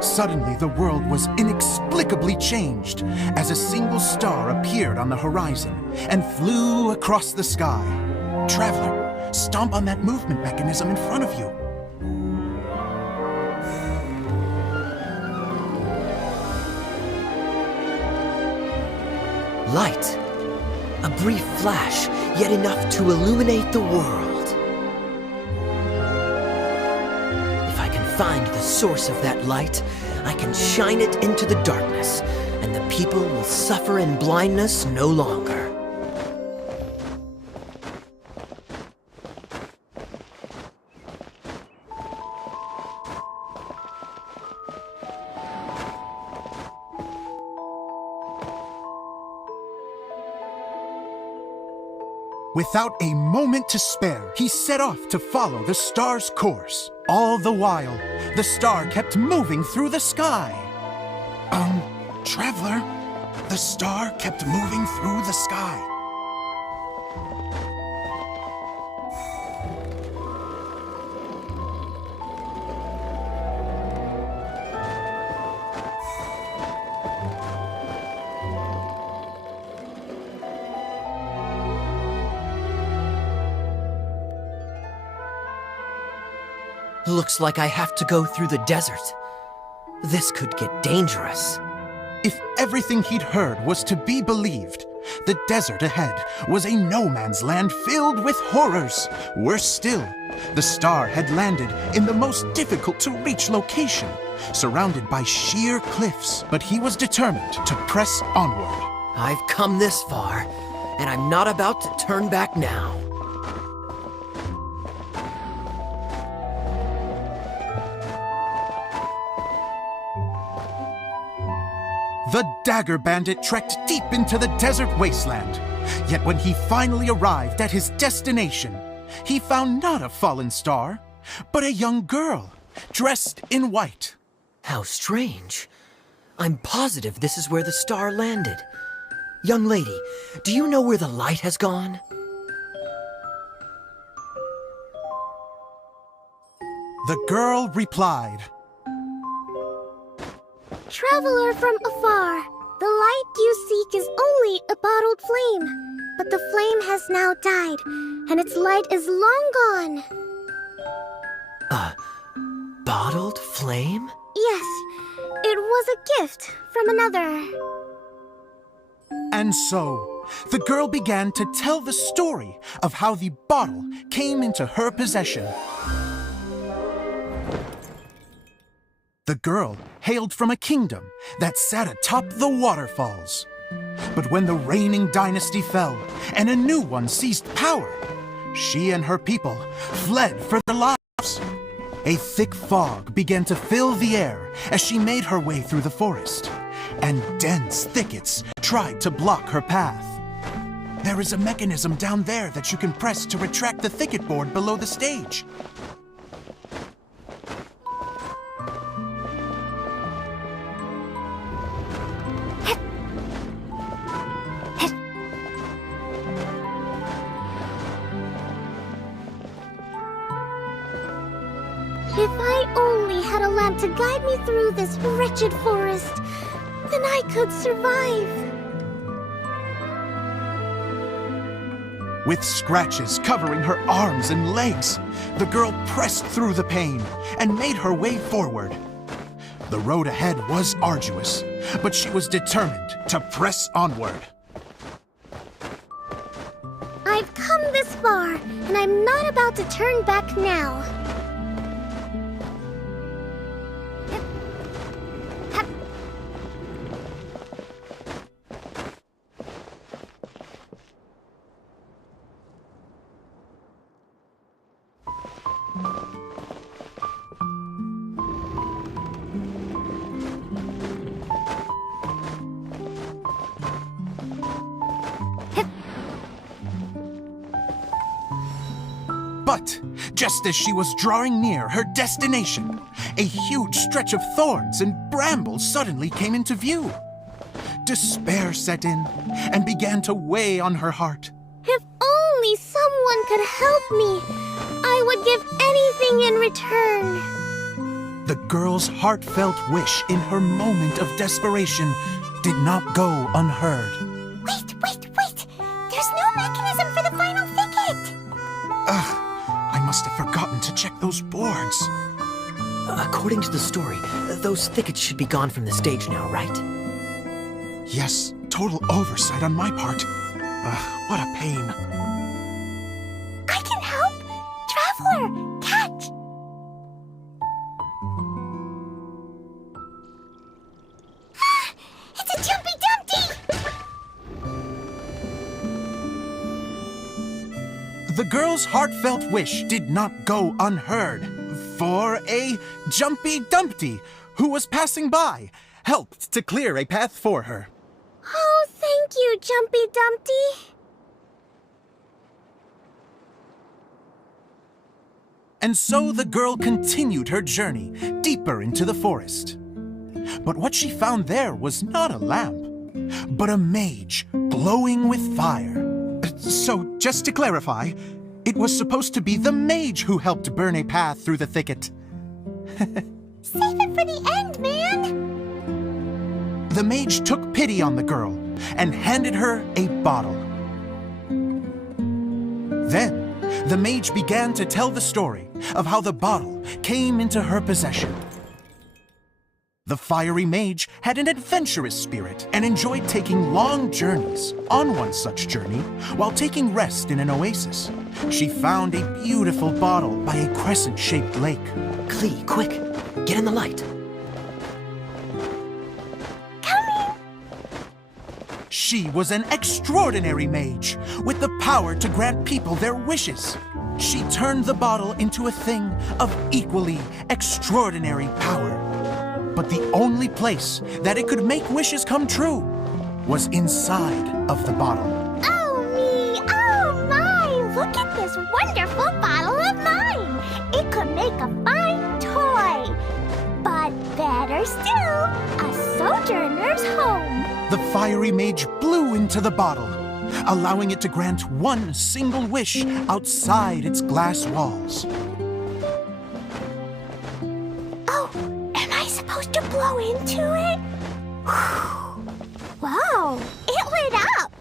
suddenly the world was inexplicably changed as a single star appeared on the horizon and flew across the sky. Traveler, stomp on that movement mechanism in front of you. Light. A brief flash, yet enough to illuminate the world. If I can find the source of that light, I can shine it into the darkness, and the people will suffer in blindness no longer. Without a moment to spare, he set off to follow the star's course. All the while, the star kept moving through the sky. Traveler, the star kept moving through the sky. Looks like I have to go through the desert. This could get dangerous. If everything he'd heard was to be believed, the desert ahead was a no-man's land filled with horrors. Worse still, the star had landed in the most difficult-to-reach location, surrounded by sheer cliffs. But he was determined to press onward. I've come this far, and I'm not about to turn back now. The Dagger Bandit trekked deep into the desert wasteland. Yet when he finally arrived at his destination, he found not a fallen star, but a young girl, dressed in white. How strange. I'm positive this is where the star landed. Young lady, do you know where the light has gone? The girl replied, Traveler from afar, the light you seek is only a bottled flame. But the flame has now died, and its light is long gone. A bottled flame? Yes, it was a gift from another. And so, the girl began to tell the story of how the bottle came into her possession. The girl hailed from a kingdom that sat atop the waterfalls. But when the reigning dynasty fell and a new one seized power, she and her people fled for their lives. A thick fog began to fill the air as she made her way through the forest, and dense thickets tried to block her path. There is a mechanism down there that you can press to retract the thicket board below the stage. If I only had a lamp to guide me through this wretched forest, then I could survive. With scratches covering her arms and legs, the girl pressed through the pain and made her way forward. The road ahead was arduous, but she was determined to press onward. I've come this far, and I'm not about to turn back now. But just as she was drawing near her destination, a huge stretch of thorns and brambles suddenly came into view. Despair set in and began to weigh on her heart. If only someone could help me, I would give anything in return. The girl's heartfelt wish in her moment of desperation did not go unheard. Wait! There's no mechanism for the final thicket! I must have forgotten to check those boards. According to the story, those thickets should be gone from the stage now, right? Yes, total oversight on my part. What a pain. I can help! Traveler, catch! It's a Jumpy Dumpty! The girl's heartfelt wish did not go unheard, for a Jumpy Dumpty, who was passing by, helped to clear a path for her. Oh, thank you, Jumpy Dumpty. And so the girl continued her journey deeper into the forest. But what she found there was not a lamp, but a mage glowing with fire. So, just to clarify, it was supposed to be the mage who helped burn a path through the thicket. Save it for the end, man! The mage took pity on the girl and handed her a bottle. Then, the mage began to tell the story of how the bottle came into her possession. The fiery mage had an adventurous spirit and enjoyed taking long journeys. On one such journey, while taking rest in an oasis, she found a beautiful bottle by a crescent-shaped lake. Klee, quick, get in the light. She was an extraordinary mage with the power to grant people their wishes. She turned the bottle into a thing of equally extraordinary power. But the only place that it could make wishes come true was inside of the bottle. Oh me, oh my! Look at this wonderful bottle of mine! It could make a fine toy! But better still, a sojourner's home! The fiery mage blew into the bottle, allowing it to grant one single wish outside its glass walls. Oh, am I supposed to blow into it? Wow, it lit up!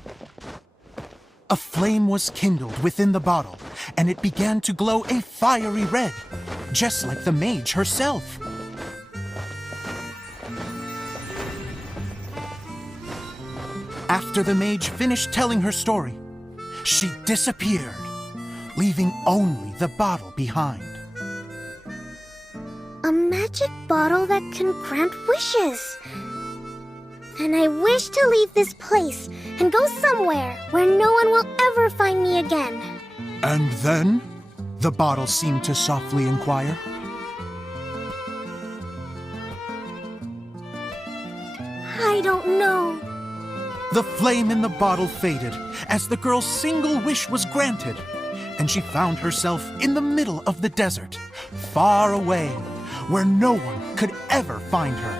A flame was kindled within the bottle, and it began to glow a fiery red, just like the mage herself. After the mage finished telling her story, she disappeared, leaving only the bottle behind. A magic bottle that can grant wishes. And I wish to leave this place and go somewhere where no one will ever find me again. And then, the bottle seemed to softly inquire. I don't know. The flame in the bottle faded as the girl's single wish was granted, and she found herself in the middle of the desert, far away, where no one could ever find her.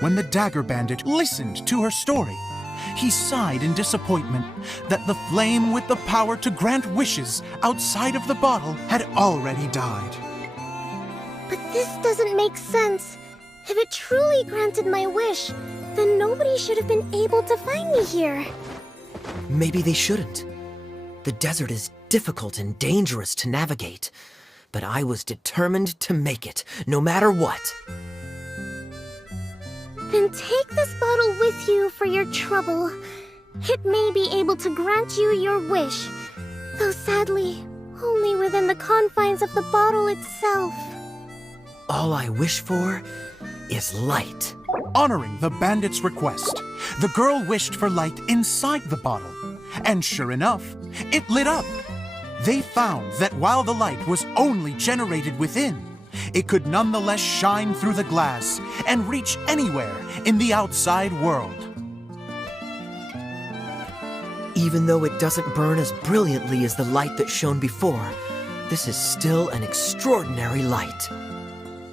When the Dagger Bandit listened to her story, he sighed in disappointment that the flame with the power to grant wishes outside of the bottle had already died. But this doesn't make sense. If it truly granted my wish, then nobody should have been able to find me here. Maybe they shouldn't. The desert is difficult and dangerous to navigate, but I was determined to make it, no matter what. Then take this bottle with you for your trouble. It may be able to grant you your wish, though sadly, only within the confines of the bottle itself. All I wish for is light. Honoring the bandit's request, the girl wished for light inside the bottle, and sure enough, it lit up. They found that while the light was only generated within, it could nonetheless shine through the glass and reach anywhere in the outside world. Even though it doesn't burn as brilliantly as the light that shone before, this is still an extraordinary light.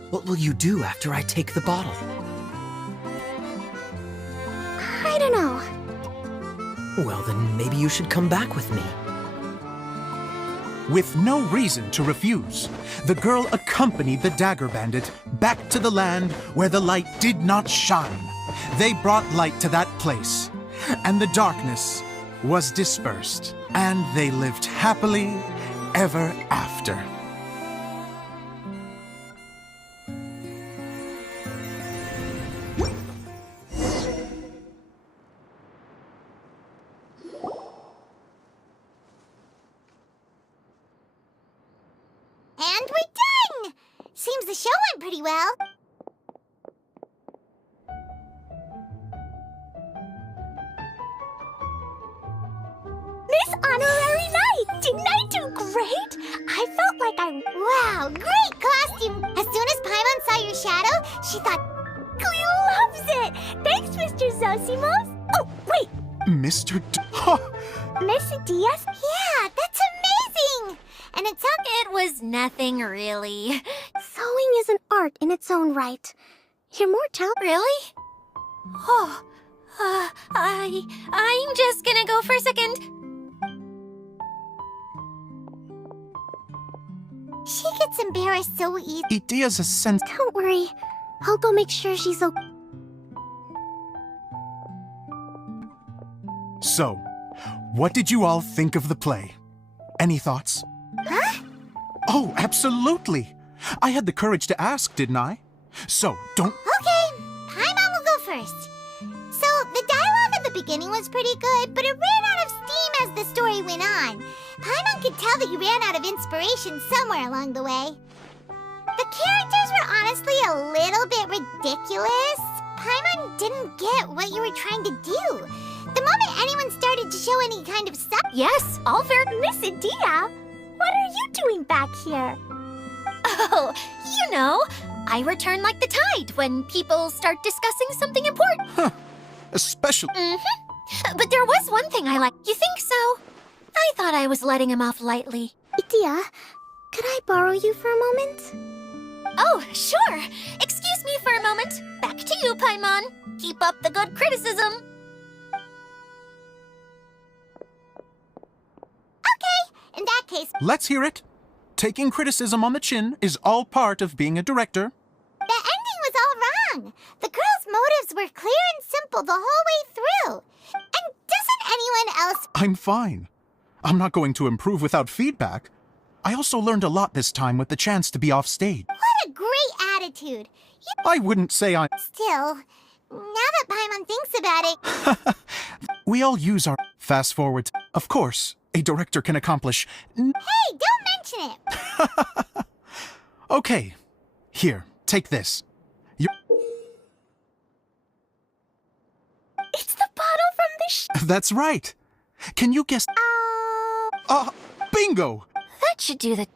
What will you do after I take the bottle? I don't know. Well, then maybe you should come back with me. With no reason to refuse, the girl accompanied the Dagger Bandit back to the land where the light did not shine. They brought light to that place, and the darkness was dispersed, and they lived happily ever after. And we're done! Seems the show went pretty well. Miss Honorary Knight, didn't I do great? I felt like wow, great costume! As soon as Paimon saw your shadow, she thought, Zosimos? Oh, wait! Mr. Miss Diaz? Yeah, that's amazing! And it sounds... It was nothing really. Sewing is an art in its own right. You're more talented. Really? Oh, I'm just gonna go for a second. She gets embarrassed so easy. Idea's a sense. Don't worry. I'll go make sure she's okay. So, what did you all think of the play? Any thoughts? Huh? Oh, absolutely. I had the courage to ask, didn't I? So, don't... Okay, Paimon will go first. So, the dialogue at the beginning was pretty good, but it ran out of steam as the story went on. Paimon could tell that you ran out of inspiration somewhere along the way. The characters were honestly a little bit ridiculous. Paimon didn't get what you were trying to do. The moment anyone started to show any kind of stuff... Yes, all fair. Miss Adia, what are you doing back here? Oh, you know, I return like the tide when people start discussing something important. Especially... But there was one thing I liked. You think so? I thought I was letting him off lightly. Adia, could I borrow you for a moment? Oh, sure. Excuse me for a moment. Back to you, Paimon. Keep up the good criticism. Okay, in that case... Let's hear it. Taking criticism on the chin is all part of being a director. The ending was all wrong. The girl's motives were clear and simple the whole way through. And doesn't anyone else... I'm fine. I'm not going to improve without feedback. I also learned a lot this time with the chance to be off stage. What a great attitude. I wouldn't say I... Still, now that Paimon thinks about it... We all use our... Fast forward. Of course, a director can accomplish... Hey, don't mention it! Okay. Here, take this. It's the bottle from the That's right. Can you guess... Bingo! That should do the...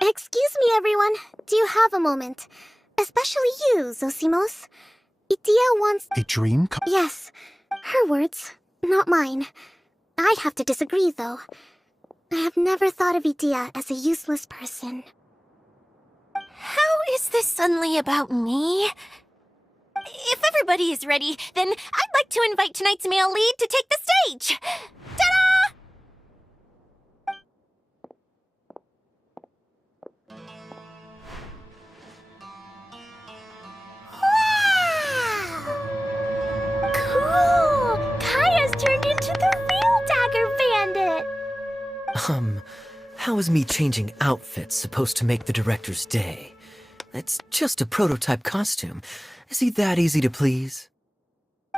Excuse me, everyone. Do you have a moment? Especially you, Zosimos. Idia wants... A dream? Yes. Her words, not mine. I'd have to disagree, though. I have never thought of Idia as a useless person. How is this suddenly about me? If everybody is ready, then I'd like to invite tonight's male lead to take the stage. Ta-da! Wow! Cool! Kaya's turned into the real Dagger Bandit! How is me changing outfits supposed to make the director's day? It's just a prototype costume. Is he that easy to please?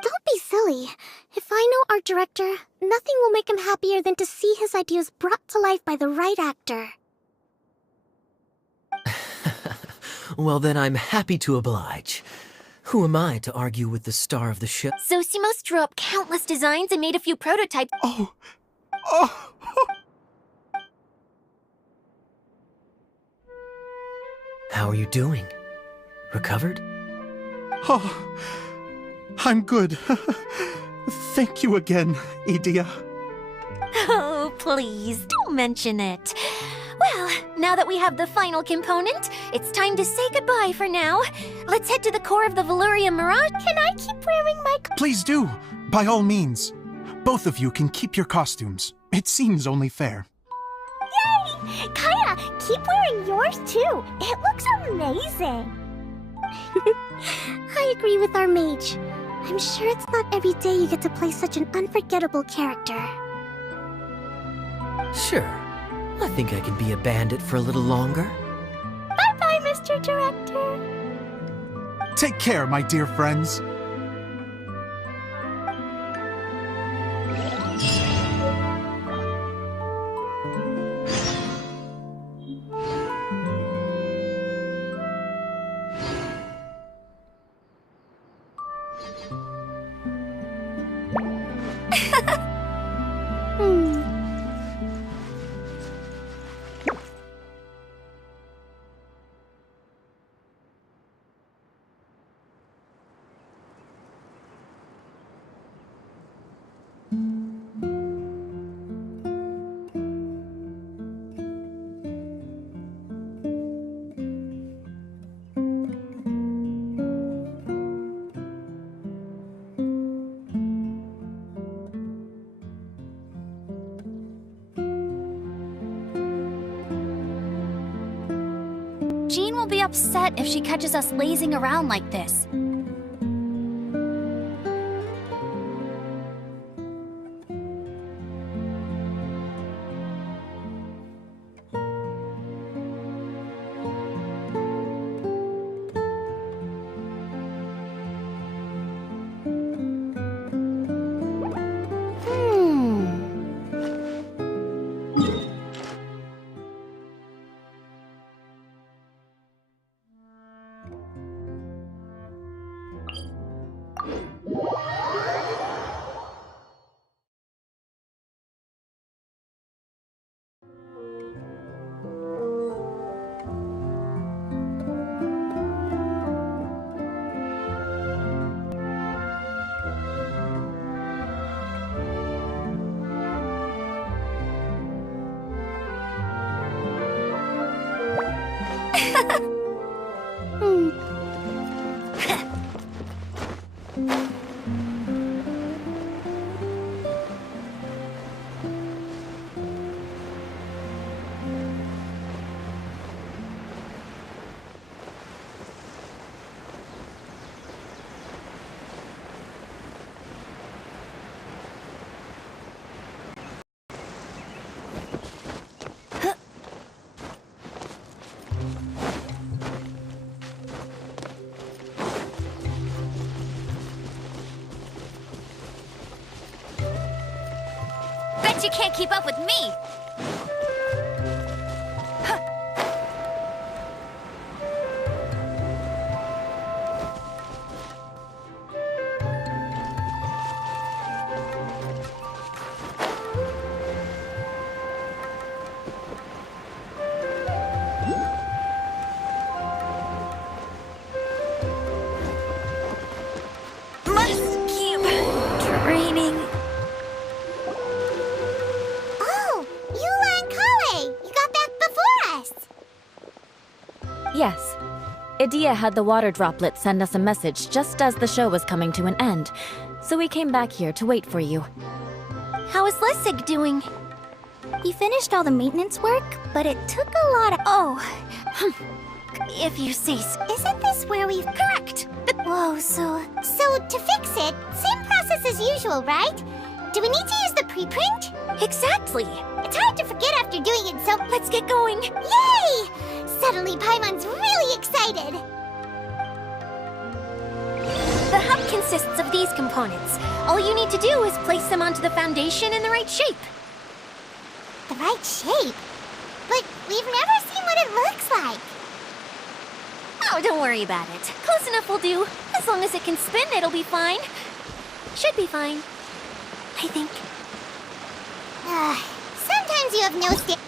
Don't be silly. If I know our director, nothing will make him happier than to see his ideas brought to life by the right actor. Well, then I'm happy to oblige. Who am I to argue with the star of the show? Zosimos drew up countless designs and made a few prototypes. Oh! How are you doing? Recovered? Oh, I'm good. Thank you again, Idia. Oh, please, don't mention it. Well, now that we have the final component, it's time to say goodbye for now. Let's head to the core of the Valurium Mirage. Can I keep wearing my... Please do, by all means. Both of you can keep your costumes. It seems only fair. Yay! Kaya, keep wearing yours too. It looks amazing. I agree with our mage. I'm sure it's not every day you get to play such an unforgettable character. Sure. I think I can be a bandit for a little longer. Bye-bye, Mr. Director. Take care, my dear friends. upset if she catches us lazing around like this. Bet you can't keep up with me! Must keep training. Oh, Eula and Kale! You got back before us! Yes. Idia had the water droplet send us a message just as the show was coming to an end, so we came back here to wait for you. How is Lessig doing? We finished all the maintenance work, but it took a lot of... Oh, if you say so. Isn't this where we've... Correct! Whoa, so to fix it, same process as usual, right? Do we need to use the preprint? Exactly! It's hard to forget after doing it, so... Let's get going! Yay! Suddenly Paimon's really excited! The hub consists of these components. All you need to do is place them onto the foundation in the right shape. The right shape? But we've never seen what it looks like. Oh, don't worry about it. Close enough will do. As long as it can spin, it'll be fine. Should be fine. I think. Sometimes you have no sta-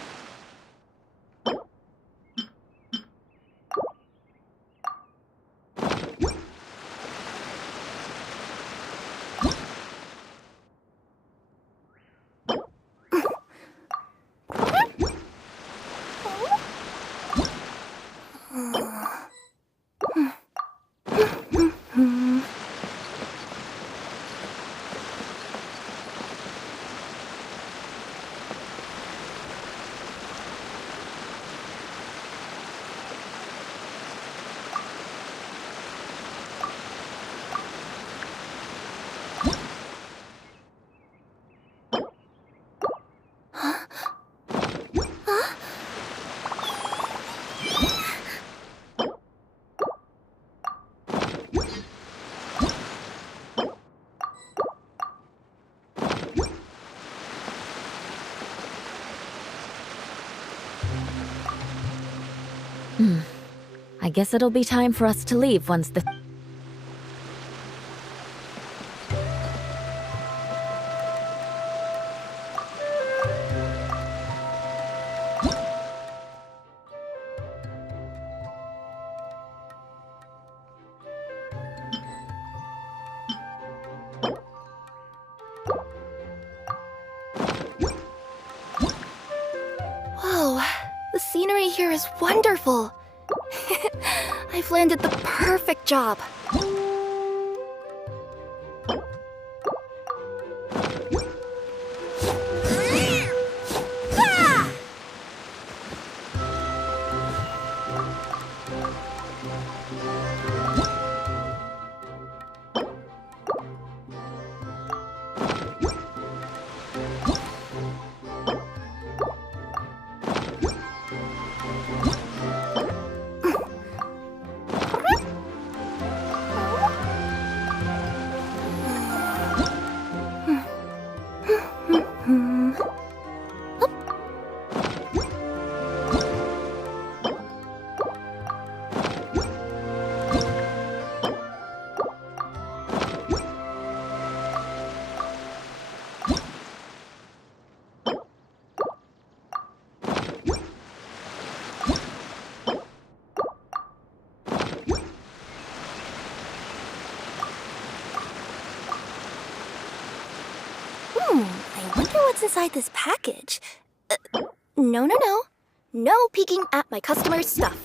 I guess it'll be time for us to leave once the... Whoa, the scenery here is wonderful. I've landed the perfect job. what's inside this package. No, no, no. No peeking at my customer's stuff.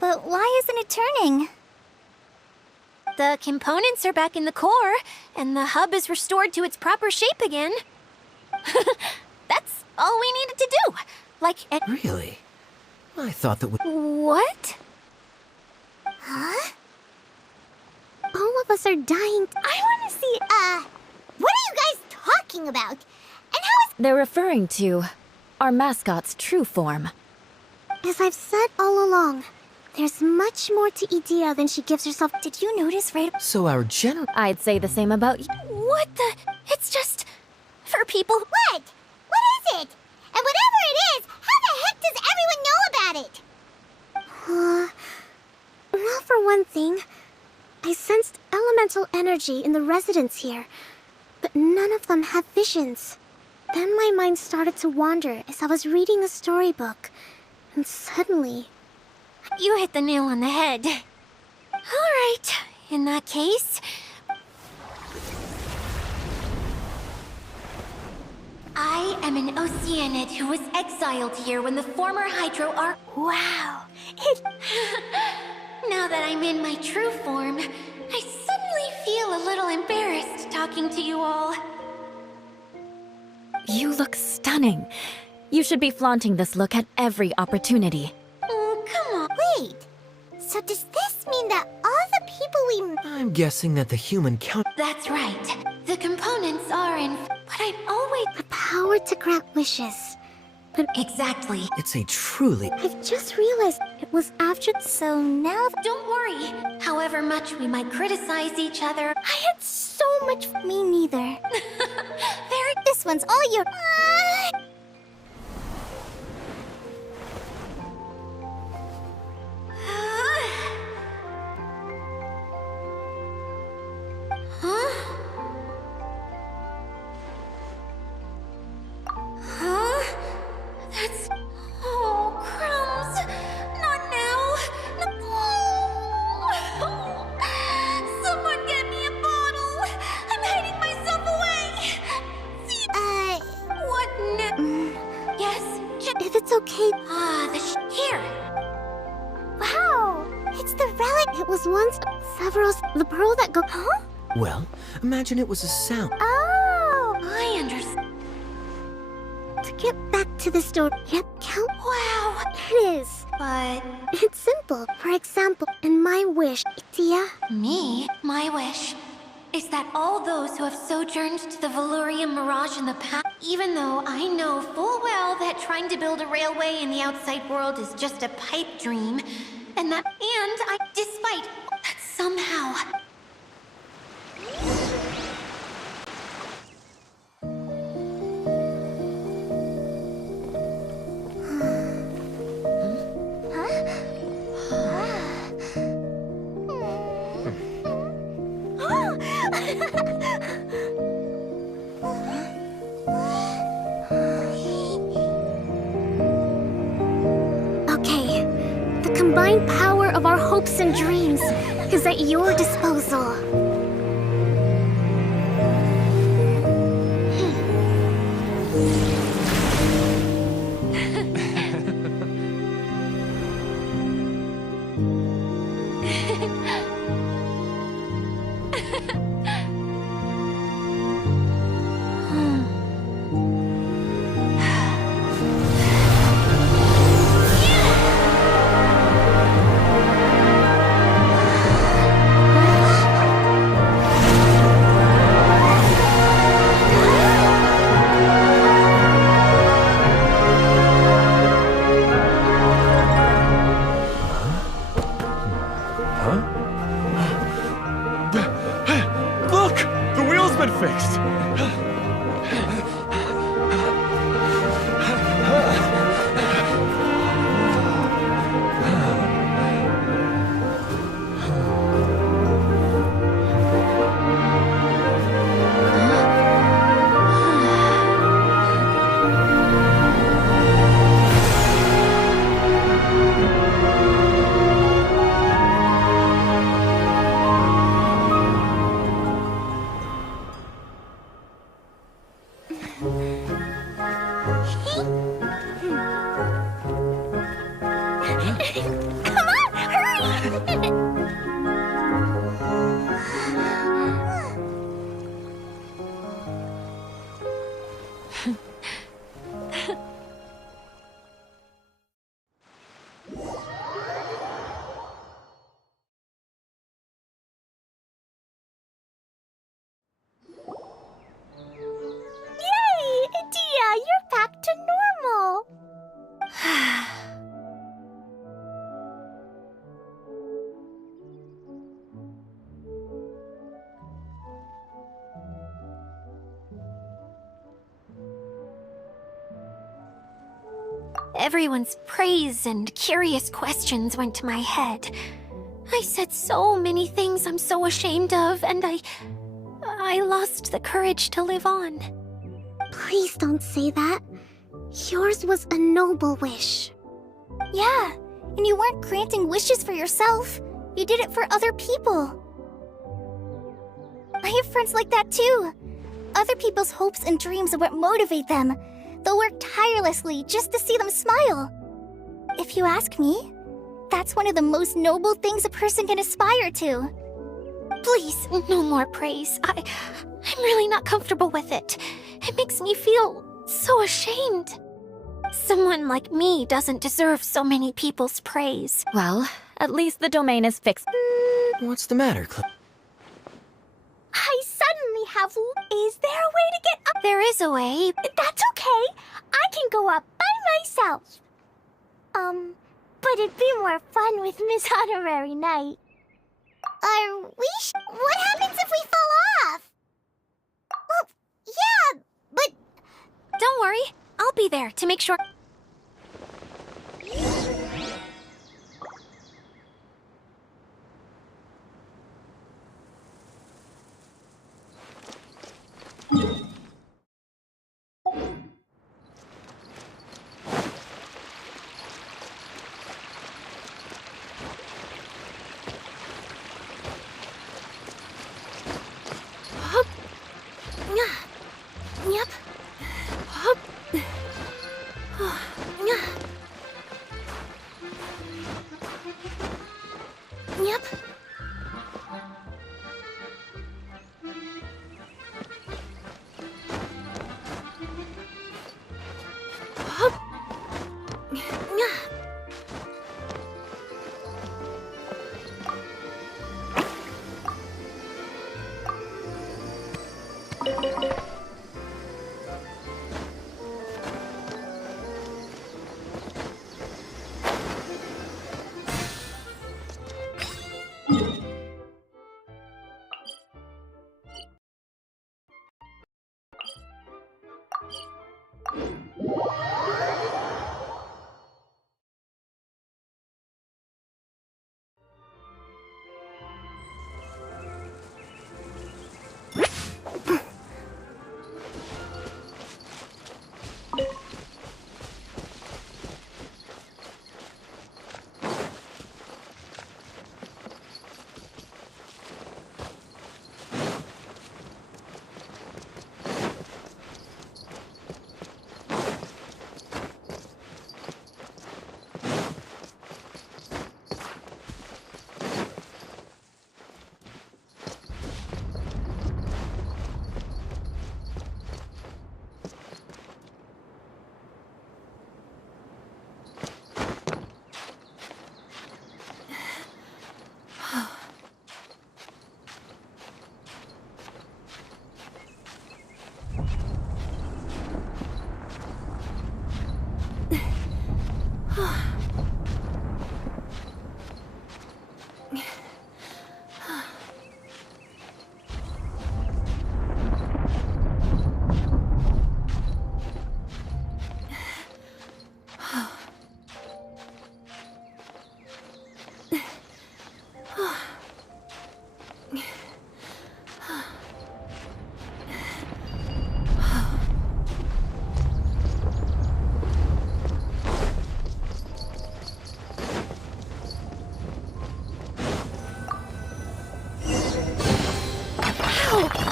But why isn't it turning? The components are back in the core, and the hub is restored to its proper shape again. That's all we needed to do. Like, Really? I thought that would. what? Huh? All of us are dying. I want to see, what are you guys talking about? And how They're referring to our mascot's true form. As I've said all along, there's much more to Idea than she gives herself. Did you notice right? So our general. I'd say the same about you. What the? It's just for people. What? What is it? And whatever it is, how the heck does everyone know about it? Well, for one thing, I sensed elemental energy in the residents here, but none of them have visions. Then my mind started to wander as I was reading a storybook, and suddenly... You hit the nail on the head. All right, in that case... I am an Oceanid who was exiled here when the former Hydro Arc... Wow! Now that I'm in my true form, I suddenly feel a little embarrassed talking to you all. You look stunning. You should be flaunting this look at every opportunity. Oh, come on. Wait, so does this mean that all the people we... I'm guessing that the human count. That's right. The components are in... But I've always... The power to grant wishes. But Exactly. It's a truly. I've just realized it was after... So now... Don't worry. However much we might criticize each other... I had so much... Me neither. Very... This one's all your... Huh? Huh? That's... Oh, crumbs. Not now. No. Someone get me a bottle. I'm hiding myself away. What now? Yes? If it's okay... Here. Wow! It's the relic. It was once... Severos... The pearl that go... Huh? Well, imagine it was a sound. Oh! I understand. To get back to the store... Yep, count... Wow. It is. But... It's simple. For example, in my wish, Idea... Me, my wish, is that all those who have sojourned to the Valurian Mirage in the past, even though I know full well that trying to build a railway in the outside world is just a pipe dream, despite that somehow... Okay. The combined power of our hopes and dreams is at your disposal. Look! The wheel's been fixed! to normal. Everyone's praise and curious questions went to my head. I said so many things I'm so ashamed of, and I lost the courage to live on. Please don't say that. Yours was a noble wish. Yeah, and you weren't granting wishes for yourself. You did it for other people. I have friends like that too. Other people's hopes and dreams are what motivate them. They'll work tirelessly just to see them smile. If you ask me, that's one of the most noble things a person can aspire to. Please, no more praise. I'm really not comfortable with it. It makes me feel so ashamed. Someone like me doesn't deserve so many people's praise. Well, at least the domain is fixed. What's the matter, Clem? I suddenly have... Is there a way to get up? There is a way. That's okay. I can go up by myself. But it'd be more fun with Miss Honorary Knight. Are we What happens if we fall off? Well, yeah, but... Don't worry. I'll be there to make sure. Yep. Yep.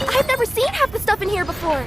I've never seen half the stuff in here before.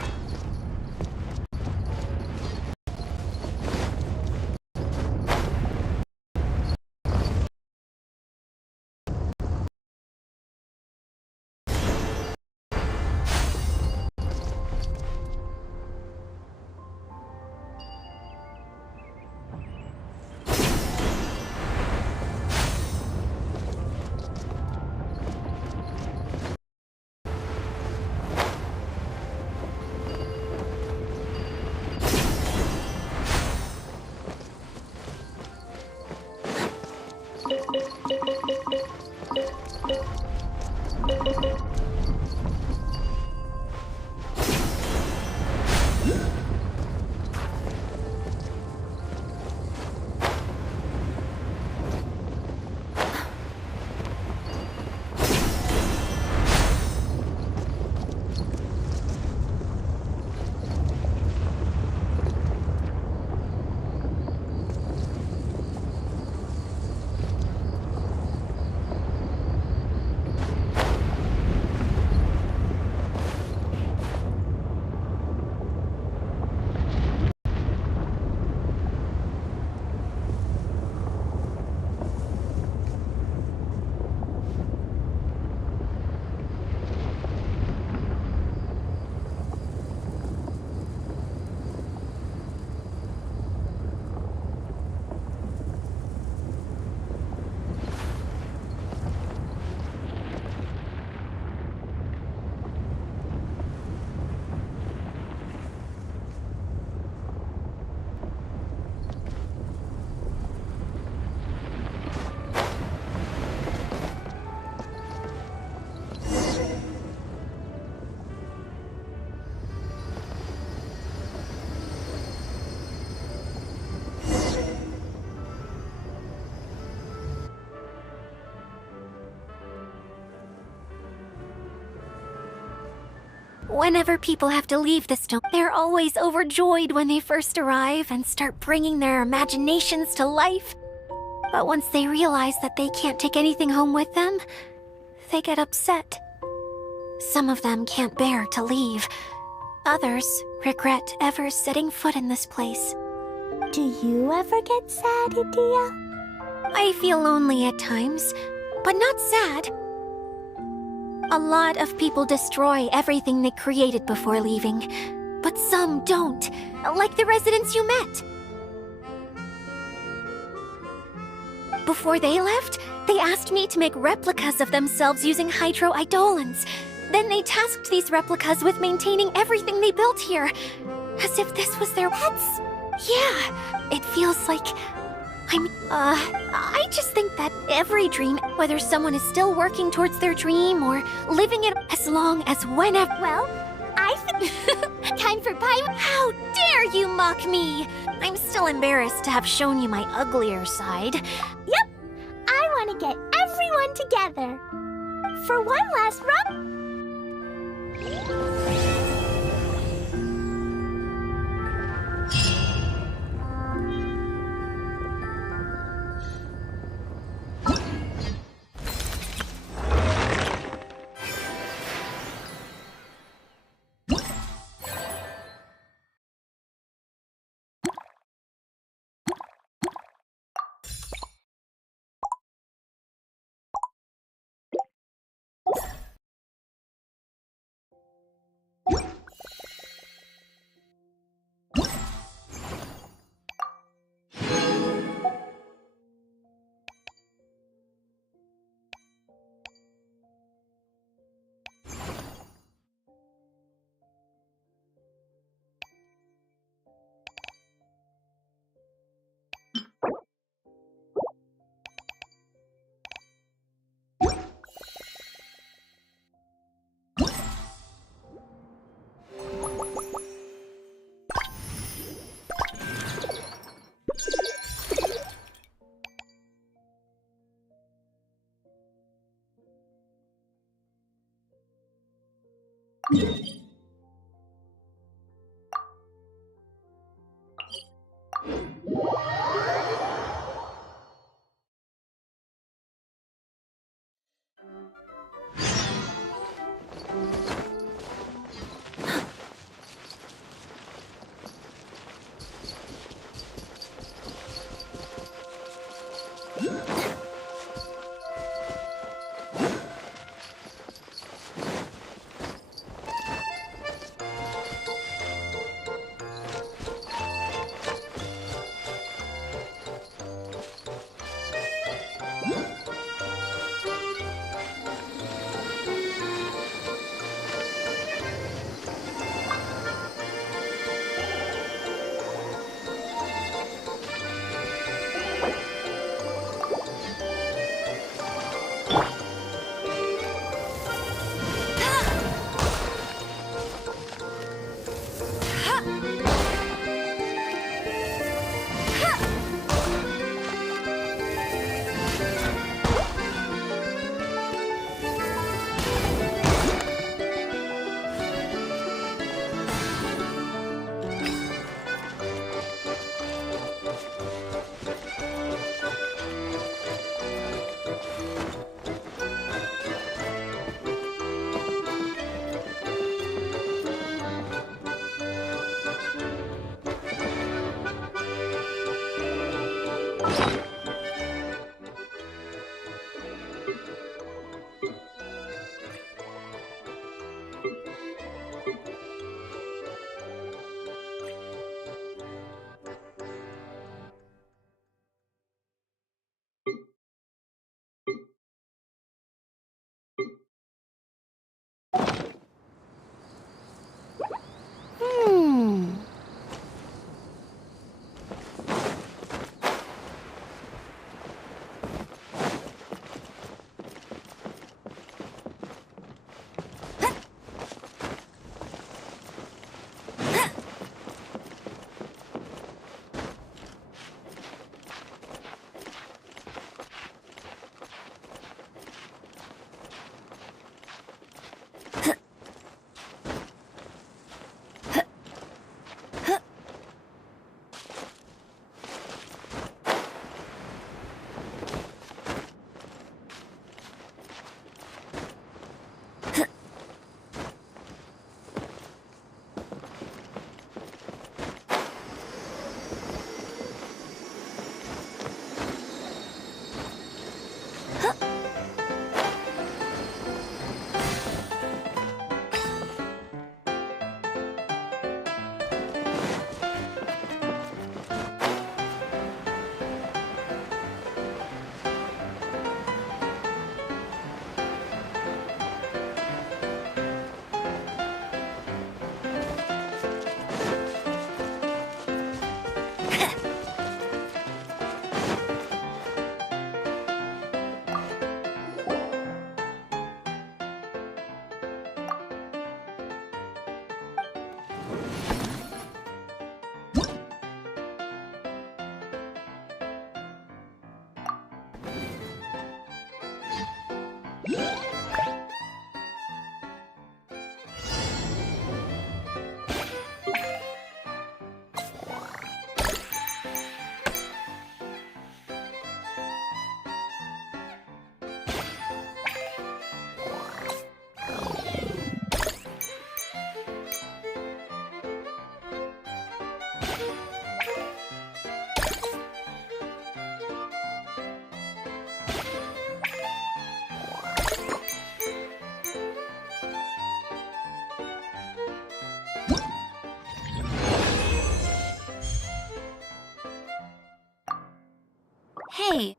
Whenever people have to leave the stone, they're always overjoyed when they first arrive and start bringing their imaginations to life. But once they realize that they can't take anything home with them, they get upset. Some of them can't bear to leave. Others regret ever setting foot in this place. Do you ever get sad, Idea? I feel lonely at times, but not sad. A lot of people destroy everything they created before leaving, but some don't, like the residents you met. Before they left, they asked me to make replicas of themselves using hydro-eidolons. Then they tasked these replicas with maintaining everything they built here, as if this was their pets. Yeah, it feels like... I just think that every dream, whether someone is still working towards their dream or living it as long as whenever... Well, I think... Time for pie... How dare you mock me! I'm still embarrassed to have shown you my uglier side. Yep! I want to get everyone together. For one last run... Hey!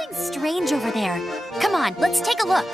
Something's strange over there. Come on, let's take a look.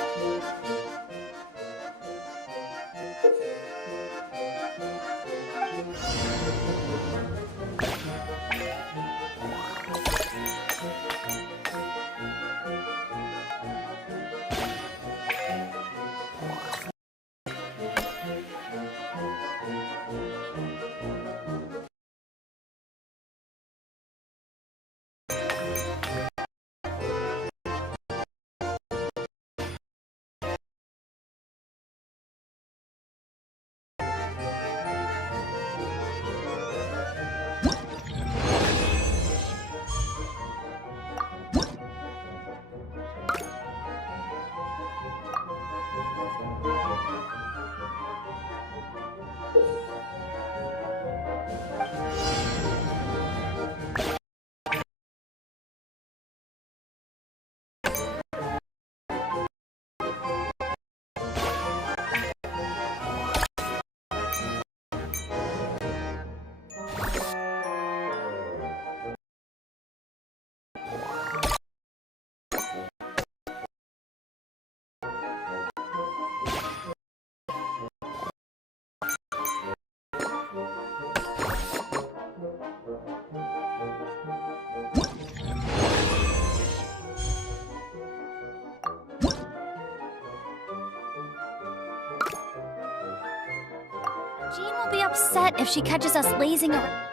Jean will be upset if she catches us lazing around.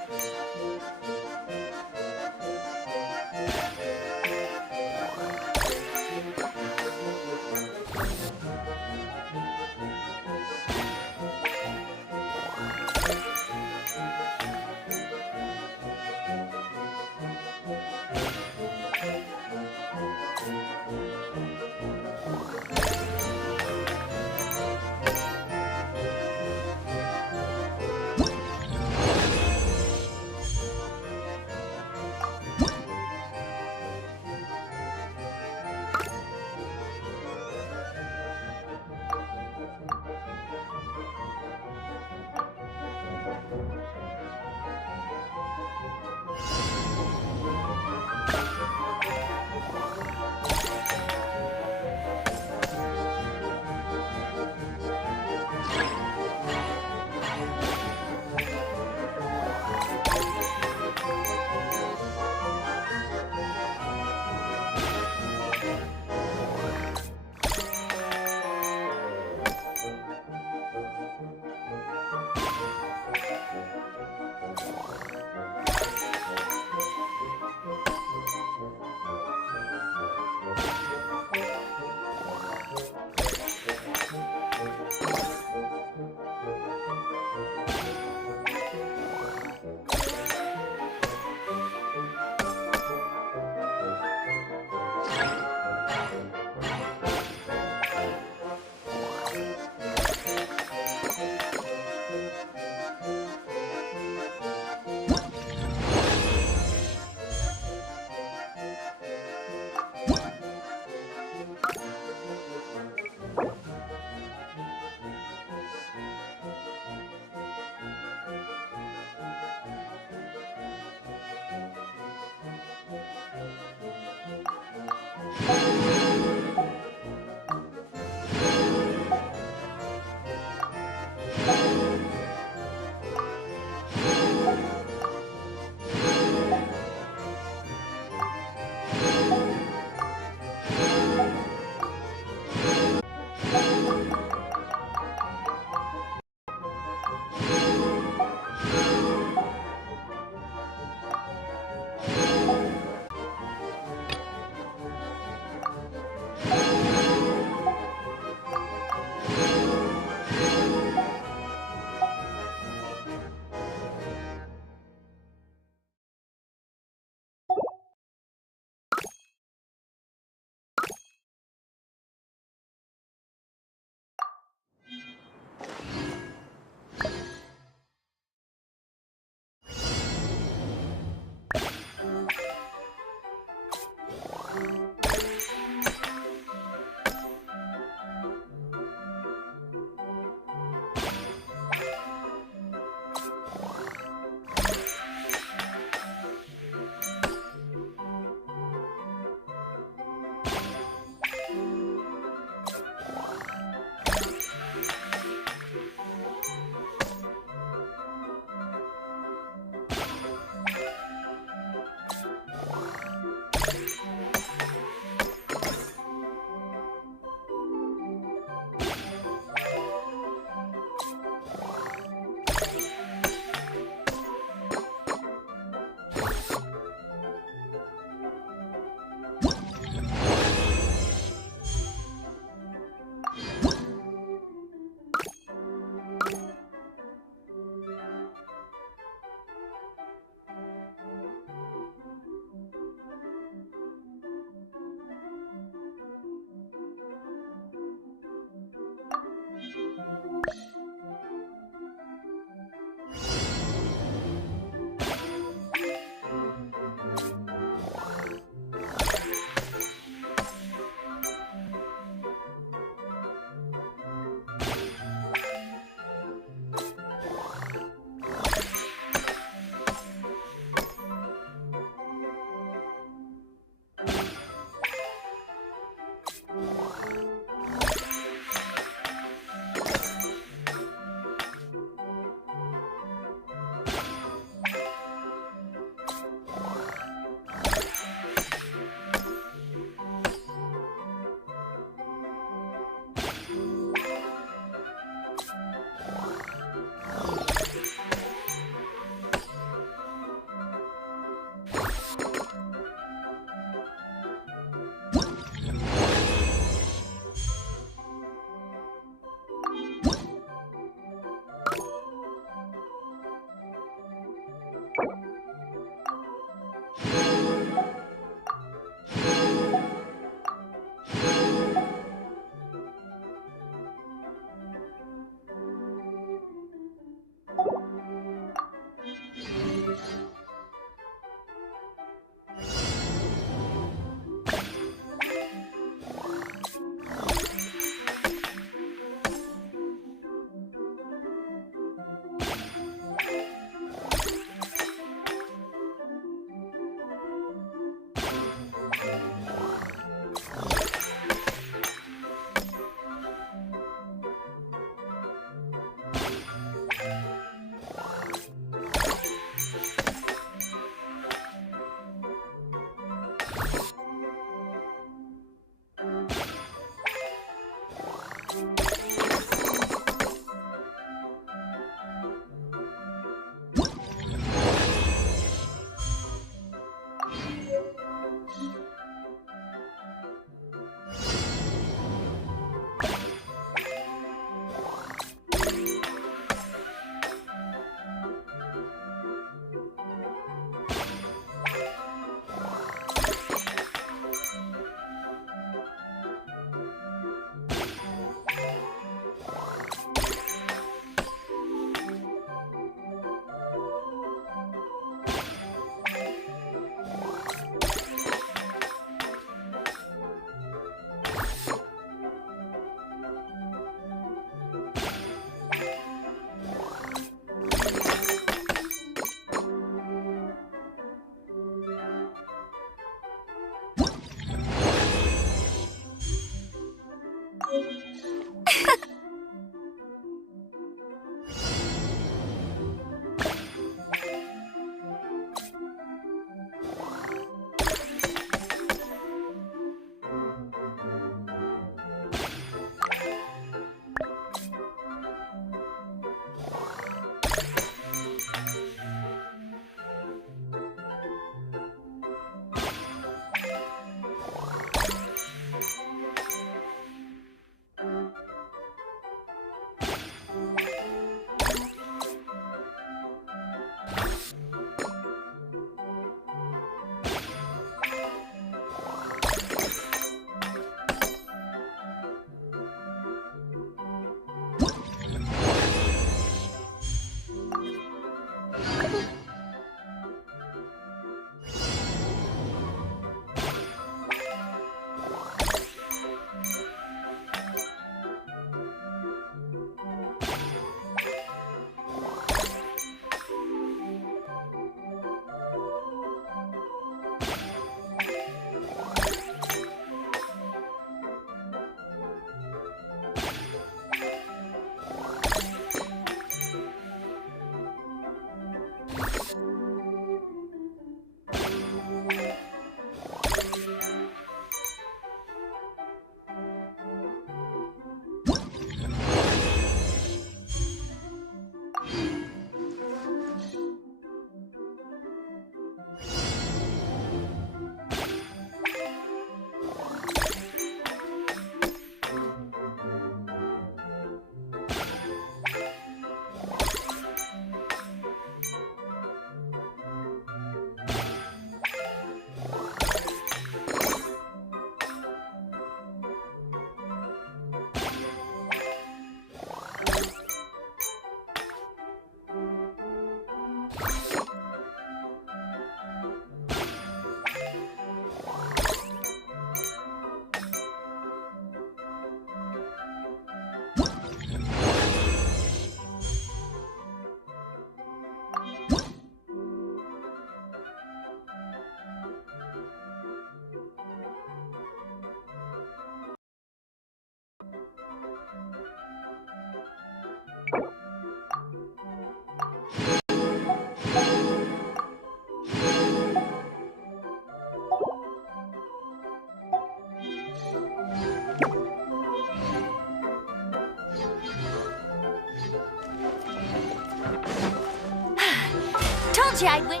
Told you I'd win.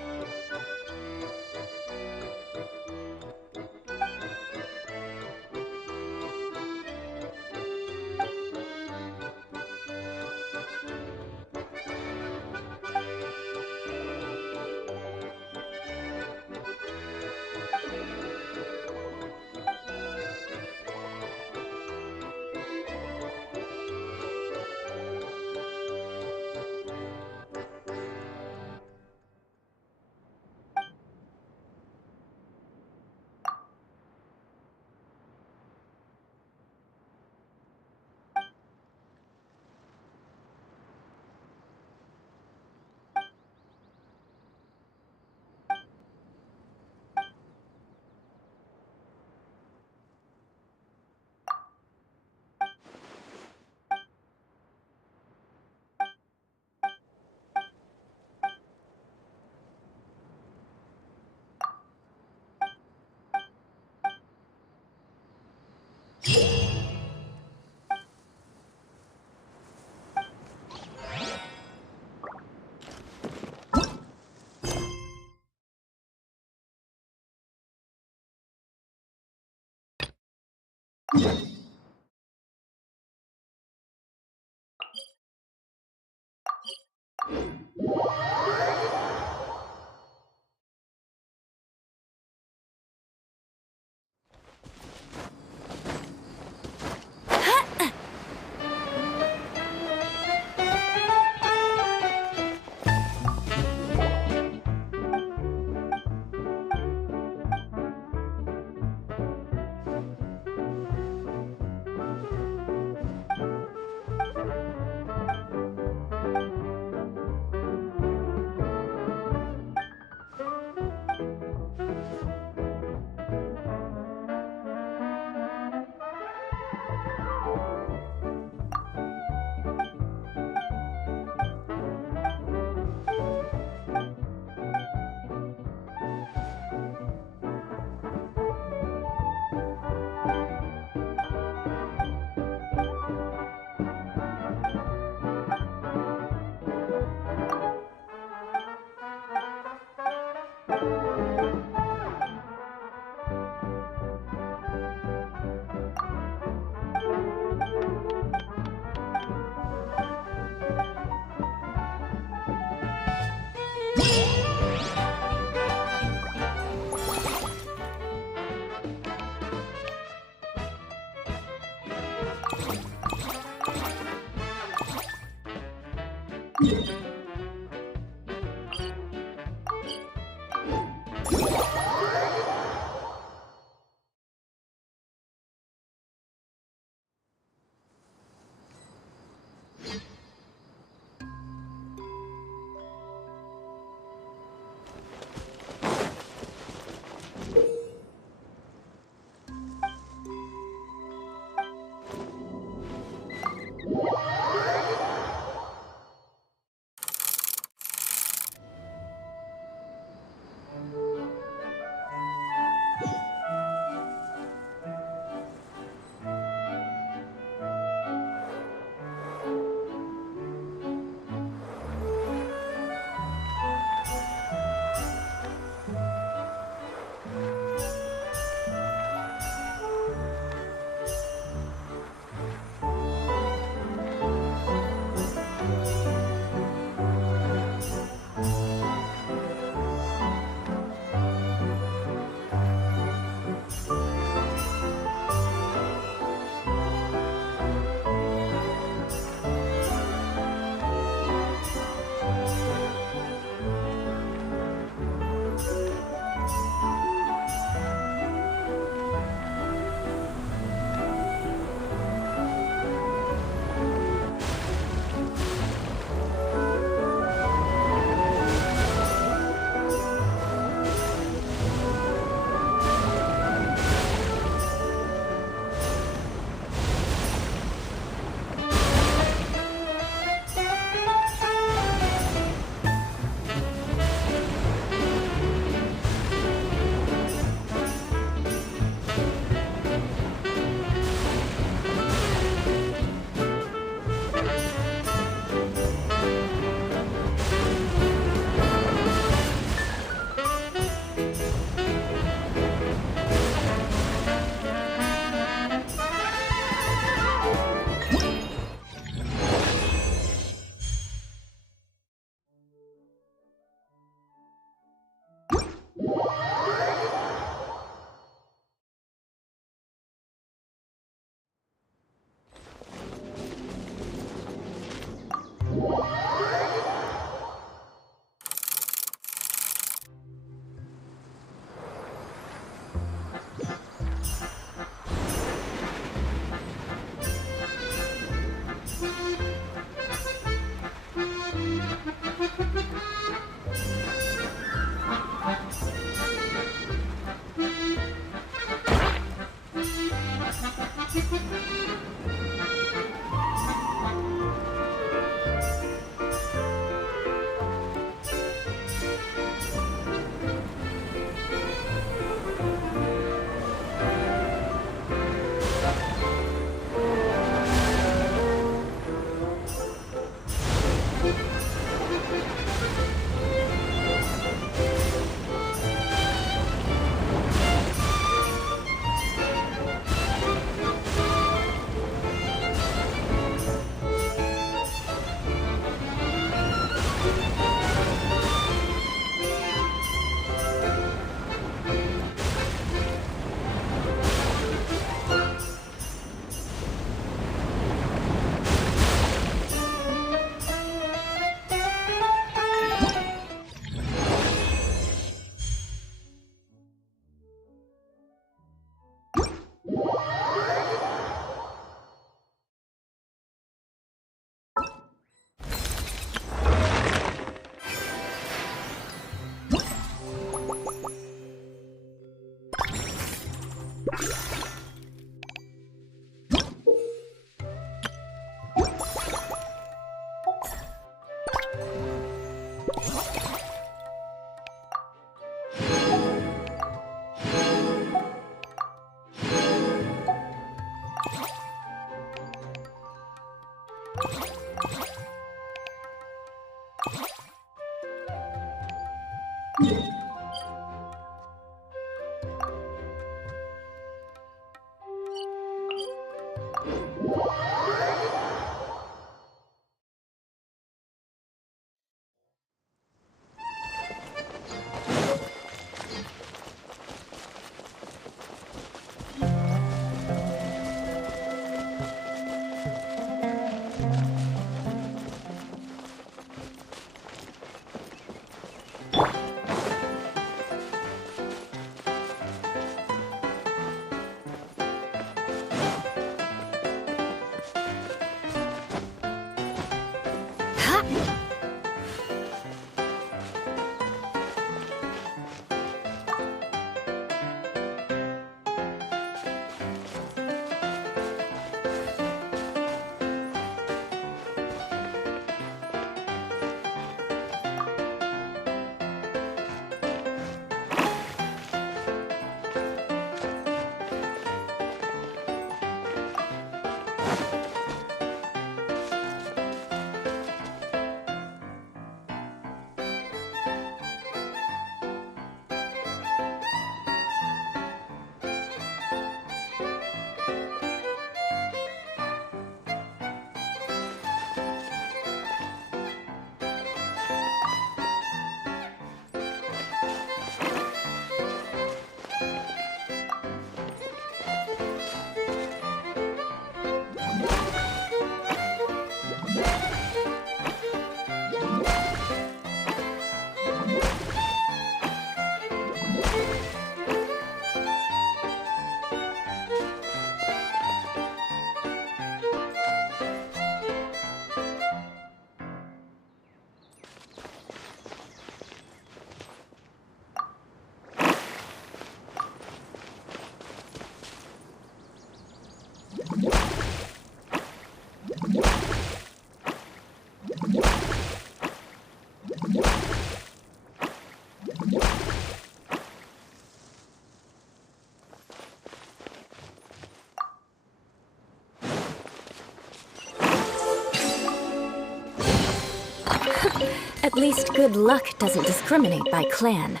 At least good luck doesn't discriminate by clan.